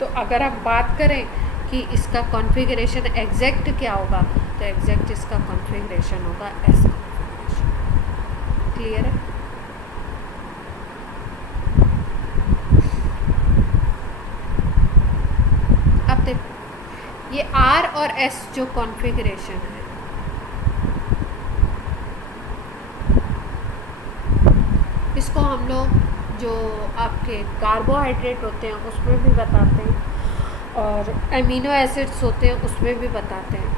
तो अगर आप बात करें कि इसका कॉन्फ़िगरेशन एग्जैक्ट क्या होगा, तो एग्जैक्ट इसका कॉन्फ़िगरेशन होगा S कॉन्फ़िगरेशन। क्लियर है। अब देखो ये R और S जो कॉन्फ़िगरेशन है, इसको हम लोग जो आपके कार्बोहाइड्रेट होते हैं उसमें भी बताते हैं और अमीनो एसिड्स होते हैं उसमें भी बताते हैं।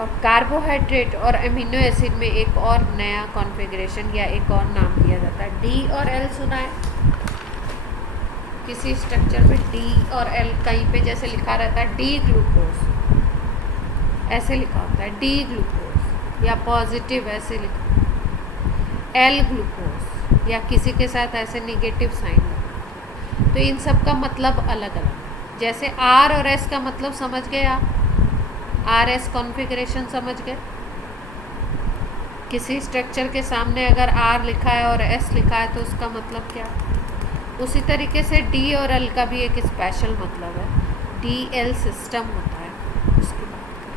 और कार्बोहाइड्रेट और अमीनो एसिड में एक और नया कॉन्फ़िगरेशन या एक और नाम दिया जाता है, D और L सुना है किसी स्ट्रक्चर में, D और L कहीं पे जैसे लिखा रहता है D ग्लूकोज, ऐसे लिखा होता है D ग्लूकोज, या पॉजिटिव ऐसे लिखा, L ग्लूकोज, या किसी के साथ ऐसे नेगेटिव साइन लगा। तो इन सब का मतलब अलग अलग, जैसे R और S का मतलब समझ गए आप, RS कॉन्फ़िगरेशन समझ गए। किसी स्ट्रक्चर के सामने अगर R लिखा है और S लिखा है तो उसका मतलब क्या। उसी तरीके से D और L का भी एक स्पेशल मतलब है, DL सिस्टम होता है, उसकी बात करें।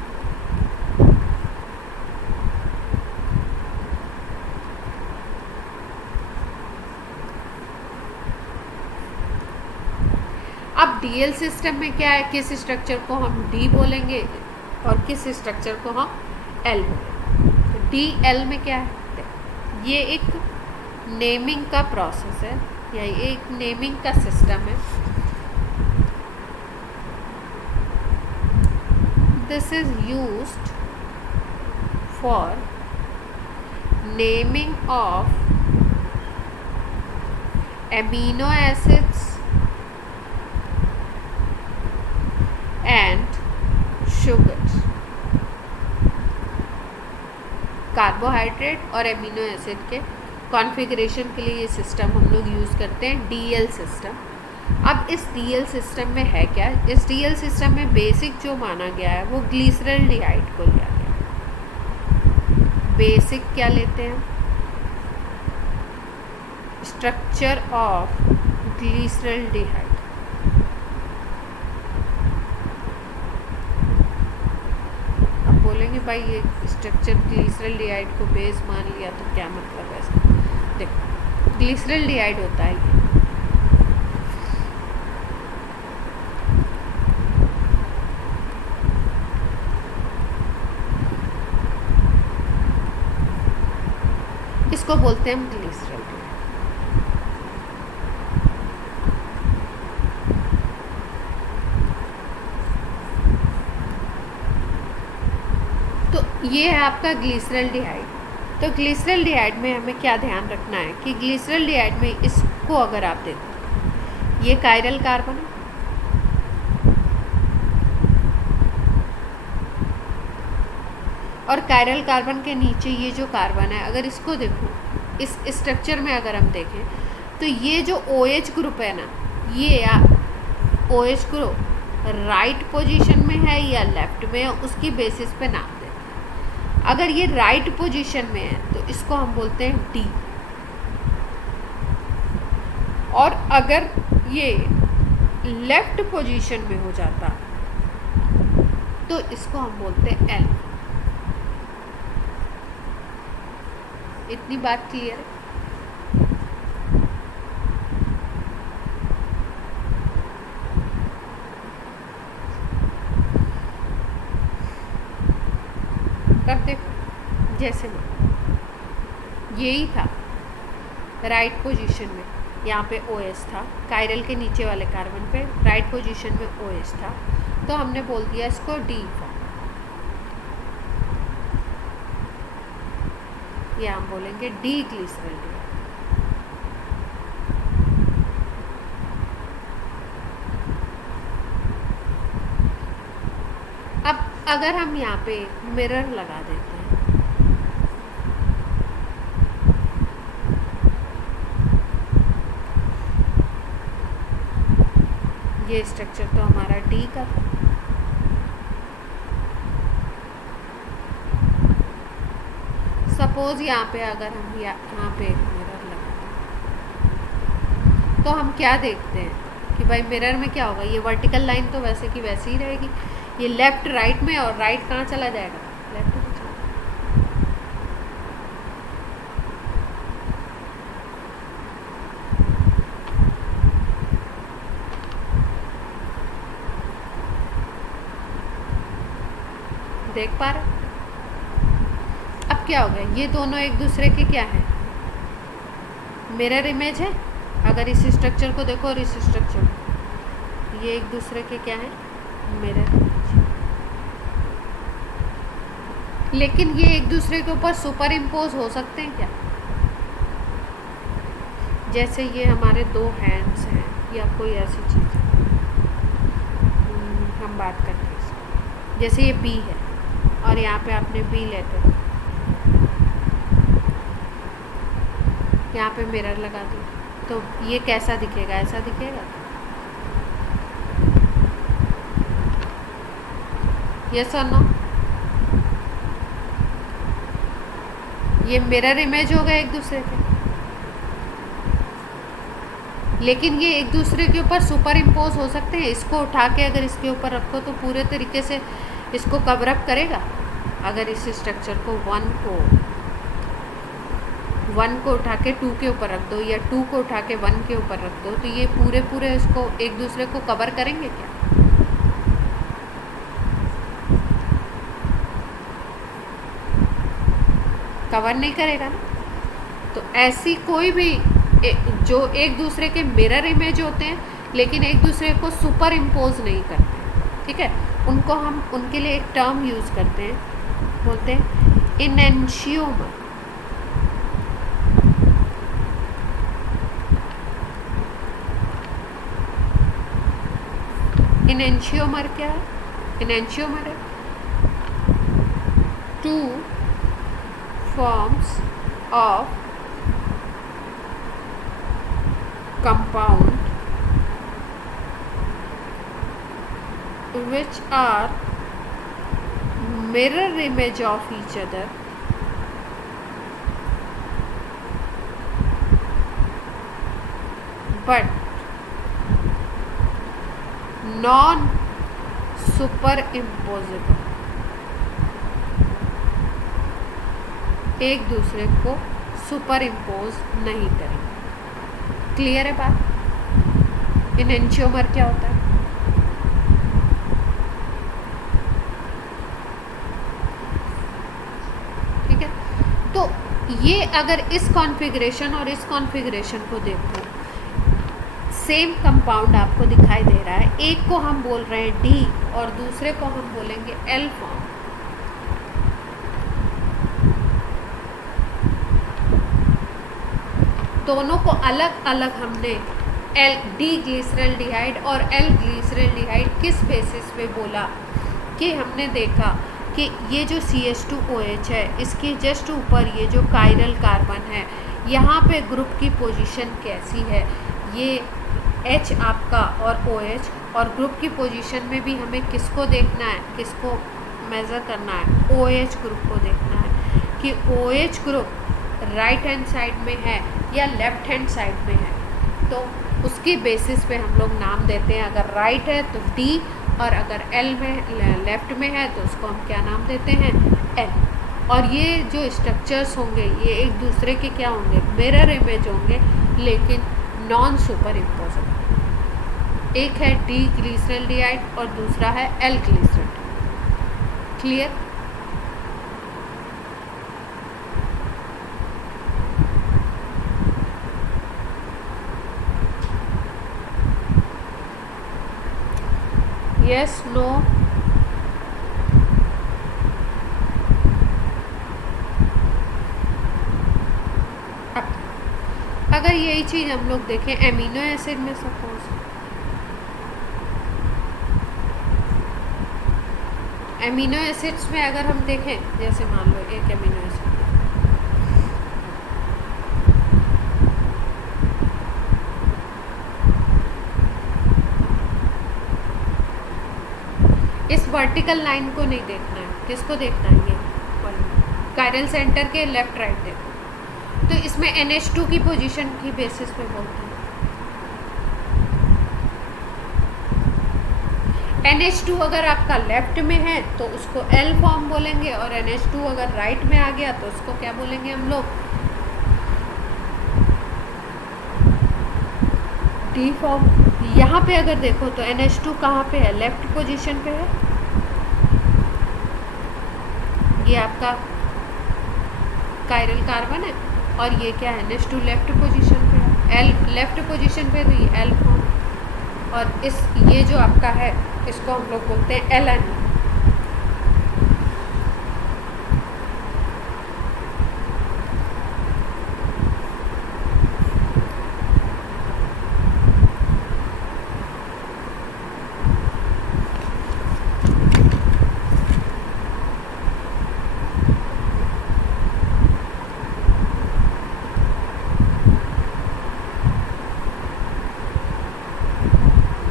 अब DL सिस्टम में क्या है, किस स्ट्रक्चर को हम D बोलेंगे और किस स्ट्रक्चर को हम L बोलेंगे। तो DL में क्या है, ये एक नेमिंग का प्रोसेस है या एक नेमिंग का सिस्टम है। This is used for naming of amino acids and sugars. Carbohydrate और एमिनो एसिड के कॉन्फ़िगरेशन के लिए ये सिस्टम हम लोग यूज़ करते हैं, DL सिस्टम। अब इस DL सिस्टम में है क्या, इस DL सिस्टम में बेसिक जो माना गया है वो ग्लिसरल्डिहाइड को लिया गया है। बेसिक क्या लेते हैं, स्ट्रक्चर ऑफ ग्लिसरल्डिहाइड। अब बोलेंगे भाई ये स्ट्रक्चर ग्लिसरल्डिहाइड को बेस मान लिया तो क्या मतलब है इसका। देखो ग्लिसरल्डिहाइड होता है ये, इसको बोलते हैं हम ग्लिसरल्डिहाइड। तो ये है आपका ग्लिसरल्डिहाइड। तो ग्लिसरल्डिहाइड में हमें क्या ध्यान रखना है कि ग्लिसरल्डिहाइड में इसको अगर आप देखो, ये कायरल कार्बन है और कायरल कार्बन के नीचे ये जो कार्बन है, अगर इसको देखो इस स्ट्रक्चर में अगर हम देखें तो ये जो OH ग्रुप है ना, ये OH ग्रुप राइट पोजीशन में है या लेफ्ट में है, उसकी बेसिस पे नाम देते हैं। अगर ये राइट पोजीशन में है तो इसको हम बोलते हैं डी, और अगर ये लेफ्ट पोजीशन में हो जाता तो इसको हम बोलते हैं एल। इतनी बात क्लियर है? कर देखो, जैसे यही था राइट पोजीशन में, यहाँ पे OS था, कायरल के नीचे वाले कार्बन पे राइट पोजीशन में OS था, तो हमने बोल दिया इसको डी फॉर्म, या हम बोलेंगे डी ग्लिसरॉल। अब अगर हम यहाँ पे मिरर लगा देते हैं, ये स्ट्रक्चर तो हमारा डी का था, सपोज यहाँ पे अगर हम यहाँ पे एक मिरर लगाते हैं तो हम क्या देखते हैं कि भाई मिरर में क्या होगा, ये वर्टिकल लाइन तो वैसे की वैसे ही रहेगी, ये लेफ्ट राइट में, और राइट कहाँ चला जाएगा, लेफ्ट में चला। देख पा रहे? अब क्या हो गया, ये दोनों एक दूसरे के क्या है, मिरर इमेज है। अगर इस स्ट्रक्चर को देखो और इस स्ट्रक्चर को, ये एक दूसरे के क्या है, मिरर इमेज। लेकिन ये एक दूसरे के ऊपर सुपर इम्पोज हो सकते हैं क्या? जैसे ये हमारे दो हैंड्स हैं या कोई ऐसी चीज़ है, हम बात करते हैं, जैसे ये बी है और यहाँ पे आपने बी लेटर, यहाँ पे मिरर लगा दी, तो ये कैसा दिखेगा, ऐसा दिखेगा? यस और नो? ये मिरर इमेज हो गए एक दूसरे के, लेकिन ये एक दूसरे के ऊपर सुपर इम्पोज हो सकते हैं। इसको उठा के अगर इसके ऊपर रखो तो पूरे तरीके से इसको कवर अप करेगा। अगर इस स्ट्रक्चर को वन को उठा के 2 के ऊपर रख दो, या 2 को उठा के 1 के ऊपर रख दो, तो ये पूरे इसको एक दूसरे को कवर करेंगे क्या? कवर नहीं करेगा ना। तो ऐसी कोई भी जो एक दूसरे के मिरर इमेज होते हैं लेकिन एक दूसरे को सुपर इम्पोज नहीं करते, ठीक है, उनको हम उनके लिए एक टर्म यूज़ करते हैं, बोलते हैं इनेंशियोमर। इनेंशियोमर क्या है? इनेंशियोमर है 2 forms of compound which are mirror image of each other but non superimposable, एक दूसरे को सुपर इम्पोज नहीं करेंगे। क्लियर है बात? इनेंशियोमर क्या होता है? ठीक है, तो ये अगर इस कॉन्फ़िगरेशन और इस कॉन्फ़िगरेशन को देखो, सेम कंपाउंड आपको दिखाई दे रहा है। एक को हम बोल रहे हैं डी और दूसरे को हम बोलेंगे एल फॉर्म। दोनों को अलग अलग हमने एल डी ग्लिसरॉल्डिहाइड और एल ग्लिसरॉल्डिहाइड किस बेसिस पे बोला कि हमने देखा कि ये जो CH2OH है इसके जस्ट ऊपर ये जो कायरल कार्बन है, यहाँ पे ग्रुप की पोजीशन कैसी है, ये H आपका और OH, और ग्रुप की पोजीशन में भी हमें किसको देखना है, किसको मेज़र करना है, OH ग्रुप को देखना है। कि OH group right hand side में है या लेफ्ट हैंड साइड में है, तो उसके बेसिस पे हम लोग नाम देते हैं। अगर राइट है तो D, और अगर L में लेफ्ट में है तो उसको हम क्या नाम देते हैं, L। और ये जो स्ट्रक्चर्स होंगे ये एक दूसरे के क्या होंगे, मिरर इमेज होंगे, लेकिन नॉन सुपर इम्पोजेबल। एक है D ग्लिसरल्डिहाइड और दूसरा है L glyceraldehyde. Clear? Yes, no? अगर यही चीज़ हम लोग देखें एमिनो एसिड में, सपोज एमिनो एसिड्स में अगर हम देखें, जैसे मान लो एक एमिनो एसिड, इस वर्टिकल लाइन को नहीं देखना है, किसको देखना है, ये कायरल सेंटर के लेफ्ट राइट देखो। तो इसमें NH2 की पोजीशन की बेसिस पे बोलते हैं। NH2 अगर आपका लेफ्ट में है तो उसको L फॉर्म बोलेंगे, और NH2 अगर राइट में आ गया तो उसको क्या बोलेंगे हम लोग, D फॉर्म। यहाँ पे अगर देखो तो NH2 कहाँ पे है, लेफ्ट पोजीशन पे है। ये आपका कायरल कार्बन है, और ये क्या है, NH2 लेफ्ट पोजीशन पे है, L लेफ्ट पोजीशन पे, तो ये L फॉर्म। और ये जो आपका है इसको हम लोग बोलते हैं LN।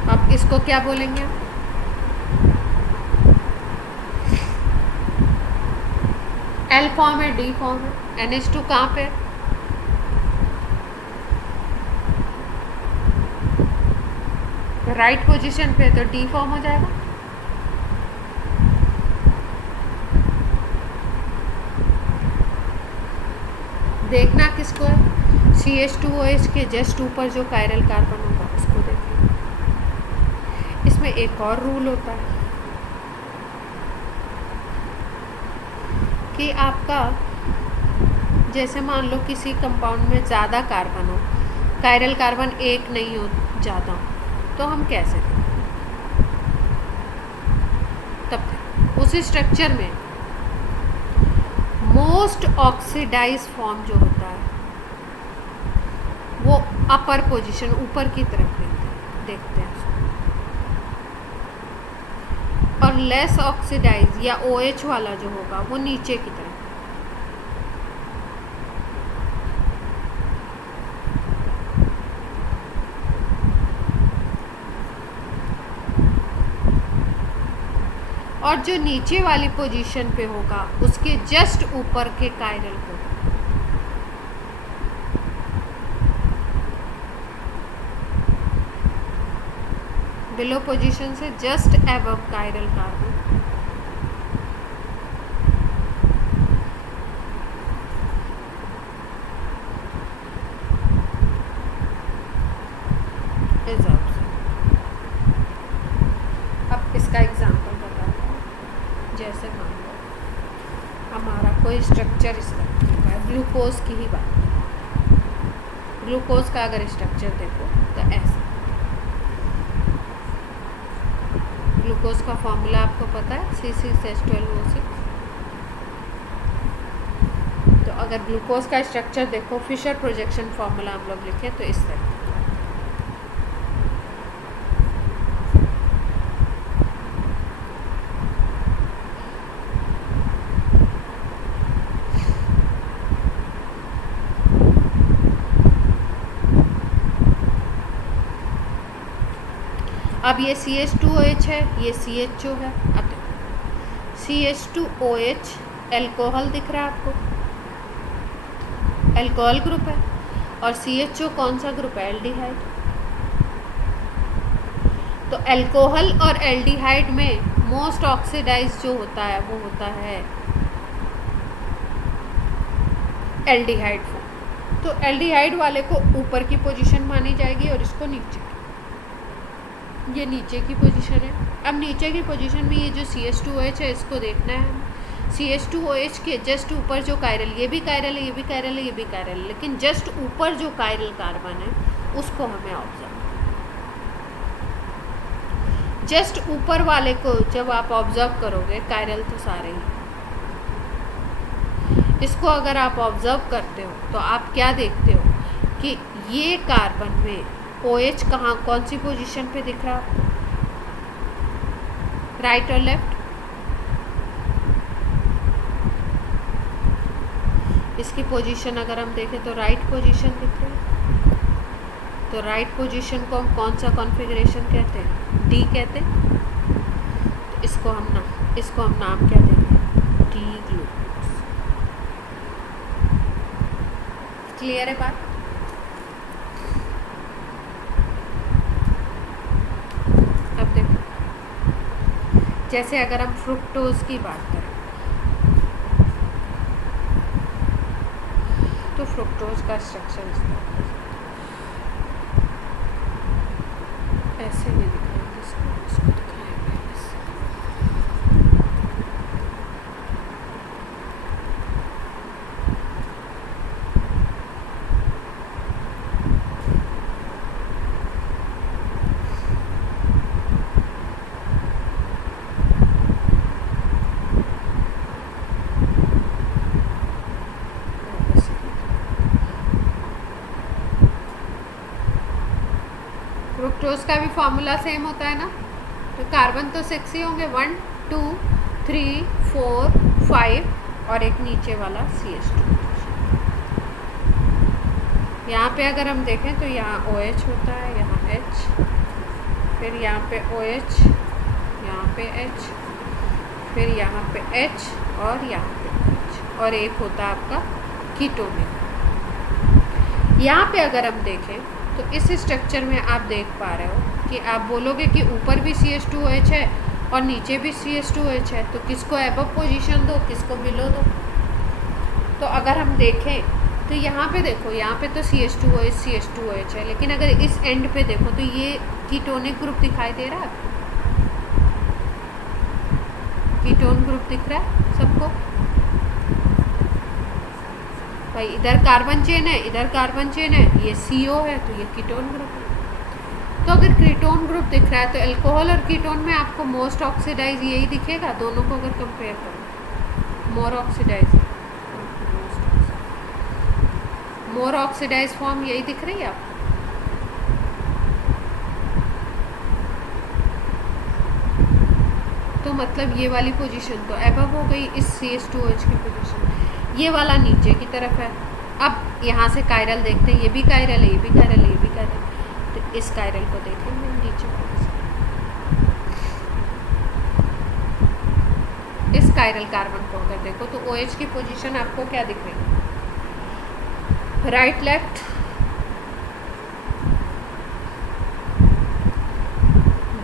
अब इसको क्या बोलेंगे, L फॉर्म है, D फॉर्म है, NH2 कहाँ पे है, राइट पोजीशन पे, तो D फॉर्म हो जाएगा। देखना किसको है, CH2OH के जस्ट ऊपर जो कायरल कार्बन होगा उसको देखना। इसमें एक और रूल होता है कि आपका जैसे मान लो किसी कंपाउंड में ज़्यादा कार्बन हो, कायरल कार्बन एक नहीं हो, ज़्यादा हो, तो हम कैसे करें, तब उस स्ट्रक्चर में मोस्ट ऑक्सीडाइज फॉर्म जो होता है वो अपर पोजीशन, ऊपर की तरफ देखते हैं, और लेस ऑक्सीडाइज या OH वाला जो होगा वो नीचे की तरफ। और जो नीचे वाली पोजीशन पे होगा उसके जस्ट ऊपर के कायरल को बिलो पोजीशन से just above chiral carbon is observe. अब इसका एग्जांपल बताता हूँ। जैसे मान लो हमारा कोई स्ट्रक्चर इस तरह का है, ग्लूकोज की ही बात है। ग्लूकोज का अगर स्ट्रक्चर देखो तो ऐसा, ग्लूकोज का फॉर्मूला आपको पता है C6H12O6। तो अगर ग्लूकोज का स्ट्रक्चर देखो, फिशर प्रोजेक्शन फॉर्मूला हम लोग लिखें तो इस तरह। अब ये CH2OH है, ये CH जो है। अब देखो CH2OH एल्कोहल दिख रहा है आपको, अल्कोहल ग्रुप है, और CHO कौन सा ग्रुप है? एल्डिहाइड। तो अल्कोहल और एल्डिहाइड में मोस्ट ऑक्सीडाइज जो होता है वो होता है एल्डिहाइड फॉर्म। तो एल्डिहाइड वाले को ऊपर की पोजीशन मानी जाएगी और इसको नीचे की। ये नीचे की पोजीशन है। अब नीचे की पोजीशन में ये जो CH2OH है इसको देखना है हमें। CH2OH के जस्ट ऊपर जो कायरल, ये भी कायरल है, ये भी कायरल है, ये भी कायरल है, लेकिन जस्ट ऊपर जो कायरल कार्बन है उसको हमें ऑब्जर्व। जस्ट ऊपर वाले को जब आप ऑब्जर्व करोगे, कायरल तो सारे ही, इसको अगर आप ऑब्जर्व करते हो तो आप क्या देखते हो कि ये कार्बन में OH कहाँ, कौन सी पोजीशन पे दिख रहा है? राइट और लेफ्ट? इसकी पोजीशन अगर हम देखें तो राइट पोजीशन दिख रही है। तो राइट पोजीशन को हम कौन सा कॉन्फ़िगरेशन कहते हैं? D कहते हैं। तो इसको हम नाम क्या देंगे? D glucose. क्लियर है बात? अब देखो, जैसे अगर हम फ्रुक्टोज की बात करें तो फ्रुक्टोज का स्ट्रक्चर ऐसे नहीं दिखाएंगे, इसको दिखाएंगे ऐसे। फ्रुक्टोज का भी फॉर्मूला सेम होता है ना। तो कार्बन तो 6 ही होंगे, 1 2 3 4 5 और एक नीचे वाला CH2। यहाँ पे अगर हम देखें तो यहाँ OH होता है, यहाँ H, फिर यहाँ पे OH, यहाँ पे H, फिर यहाँ पे H और यहाँ पे H, और एक होता है आपका कीटोनिक। यहाँ पे अगर हम देखें तो इस स्ट्रक्चर में आप देख पा रहे हो कि आप बोलोगे कि ऊपर भी CH2OH है और नीचे भी CH2OH है, तो किसको अबव पोजीशन दो, किसको बिलो दो। तो अगर हम देखें तो यहाँ पे देखो, यहाँ पे तो CH2OH है, लेकिन अगर इस एंड पे देखो तो ये कीटोनिक ग्रुप दिखाई दे रहा है आपको? कीटोन ग्रुप दिख रहा है सबको? भाई इधर कार्बन चेन है, इधर कार्बन चेन है, ये CO है, तो ये कीटोन ग्रुप है। तो अगर कीटोन ग्रुप दिख रहा है तो अल्कोहल और कीटोन में आपको मोस्ट ऑक्सीडाइज यही दिखेगा। दोनों को अगर कंपेयर करो, मोर ऑक्सीडाइज फॉर्म यही दिख रही है आपको। तो मतलब ये वाली पोजीशन तो अबव हो गई इस CH2OH की पोजीशन, ये वाला नीचे की तरफ है। अब यहाँ से कायरल देखते हैं, ये भी कायरल है, ये भी कायरल है, ये भी कायरल है। तो इस कायरल को देखेंगे नीचे वाले से। इस कायरल कार्बन को अगर देखो तो OH की पोजीशन आपको क्या दिख रही है? राइट लेफ्ट,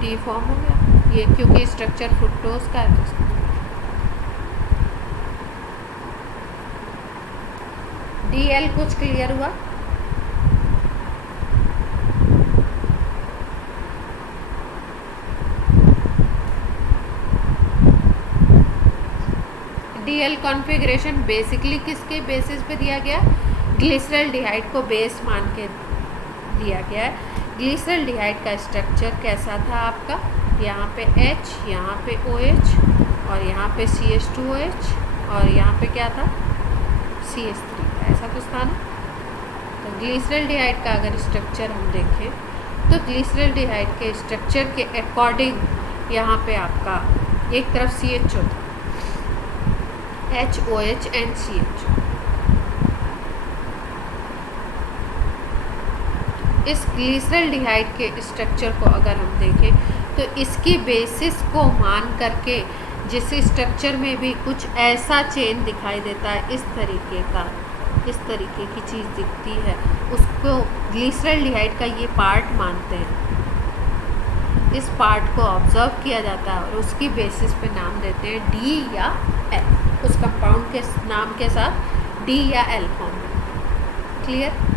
D फॉर्म हो गया ये, क्योंकि स्ट्रक्चर फ्रुक्टोज का है। DL कुछ क्लियर हुआ? DL कॉन्फ़िगरेशन बेसिकली किसके बेसिस पे दिया गया? ग्लिसरल्डिहाइड को बेस मान के दिया गया है। ग्लिसरल्डिहाइड का स्ट्रक्चर कैसा था आपका? यहाँ पे H, यहाँ पे OH और यहाँ पे CH2OH और यहाँ पे क्या था? CH3, ऐसा कुछ था ना। तो ग्लिसरल्डिहाइड का अगर स्ट्रक्चर हम देखें तो ग्लिसरल्डिहाइड के स्ट्रक्चर के अकॉर्डिंग यहाँ पे आपका एक तरफ CHO था, H, OH एंड CHO। इस ग्लिसरल्डिहाइड के स्ट्रक्चर को अगर हम देखें तो इसकी बेसिस को मान करके जिस स्ट्रक्चर में भी कुछ ऐसा चेन दिखाई देता है इस तरीके का, इस तरीके की चीज़ दिखती है, उसको ग्लिसरॉल्डिहाइड का ये पार्ट मानते हैं। इस पार्ट को ऑब्जर्व किया जाता है और उसकी बेसिस पे नाम देते हैं डी या एल, उस कंपाउंड के नाम के साथ डी या एल फॉर्म। क्लियर?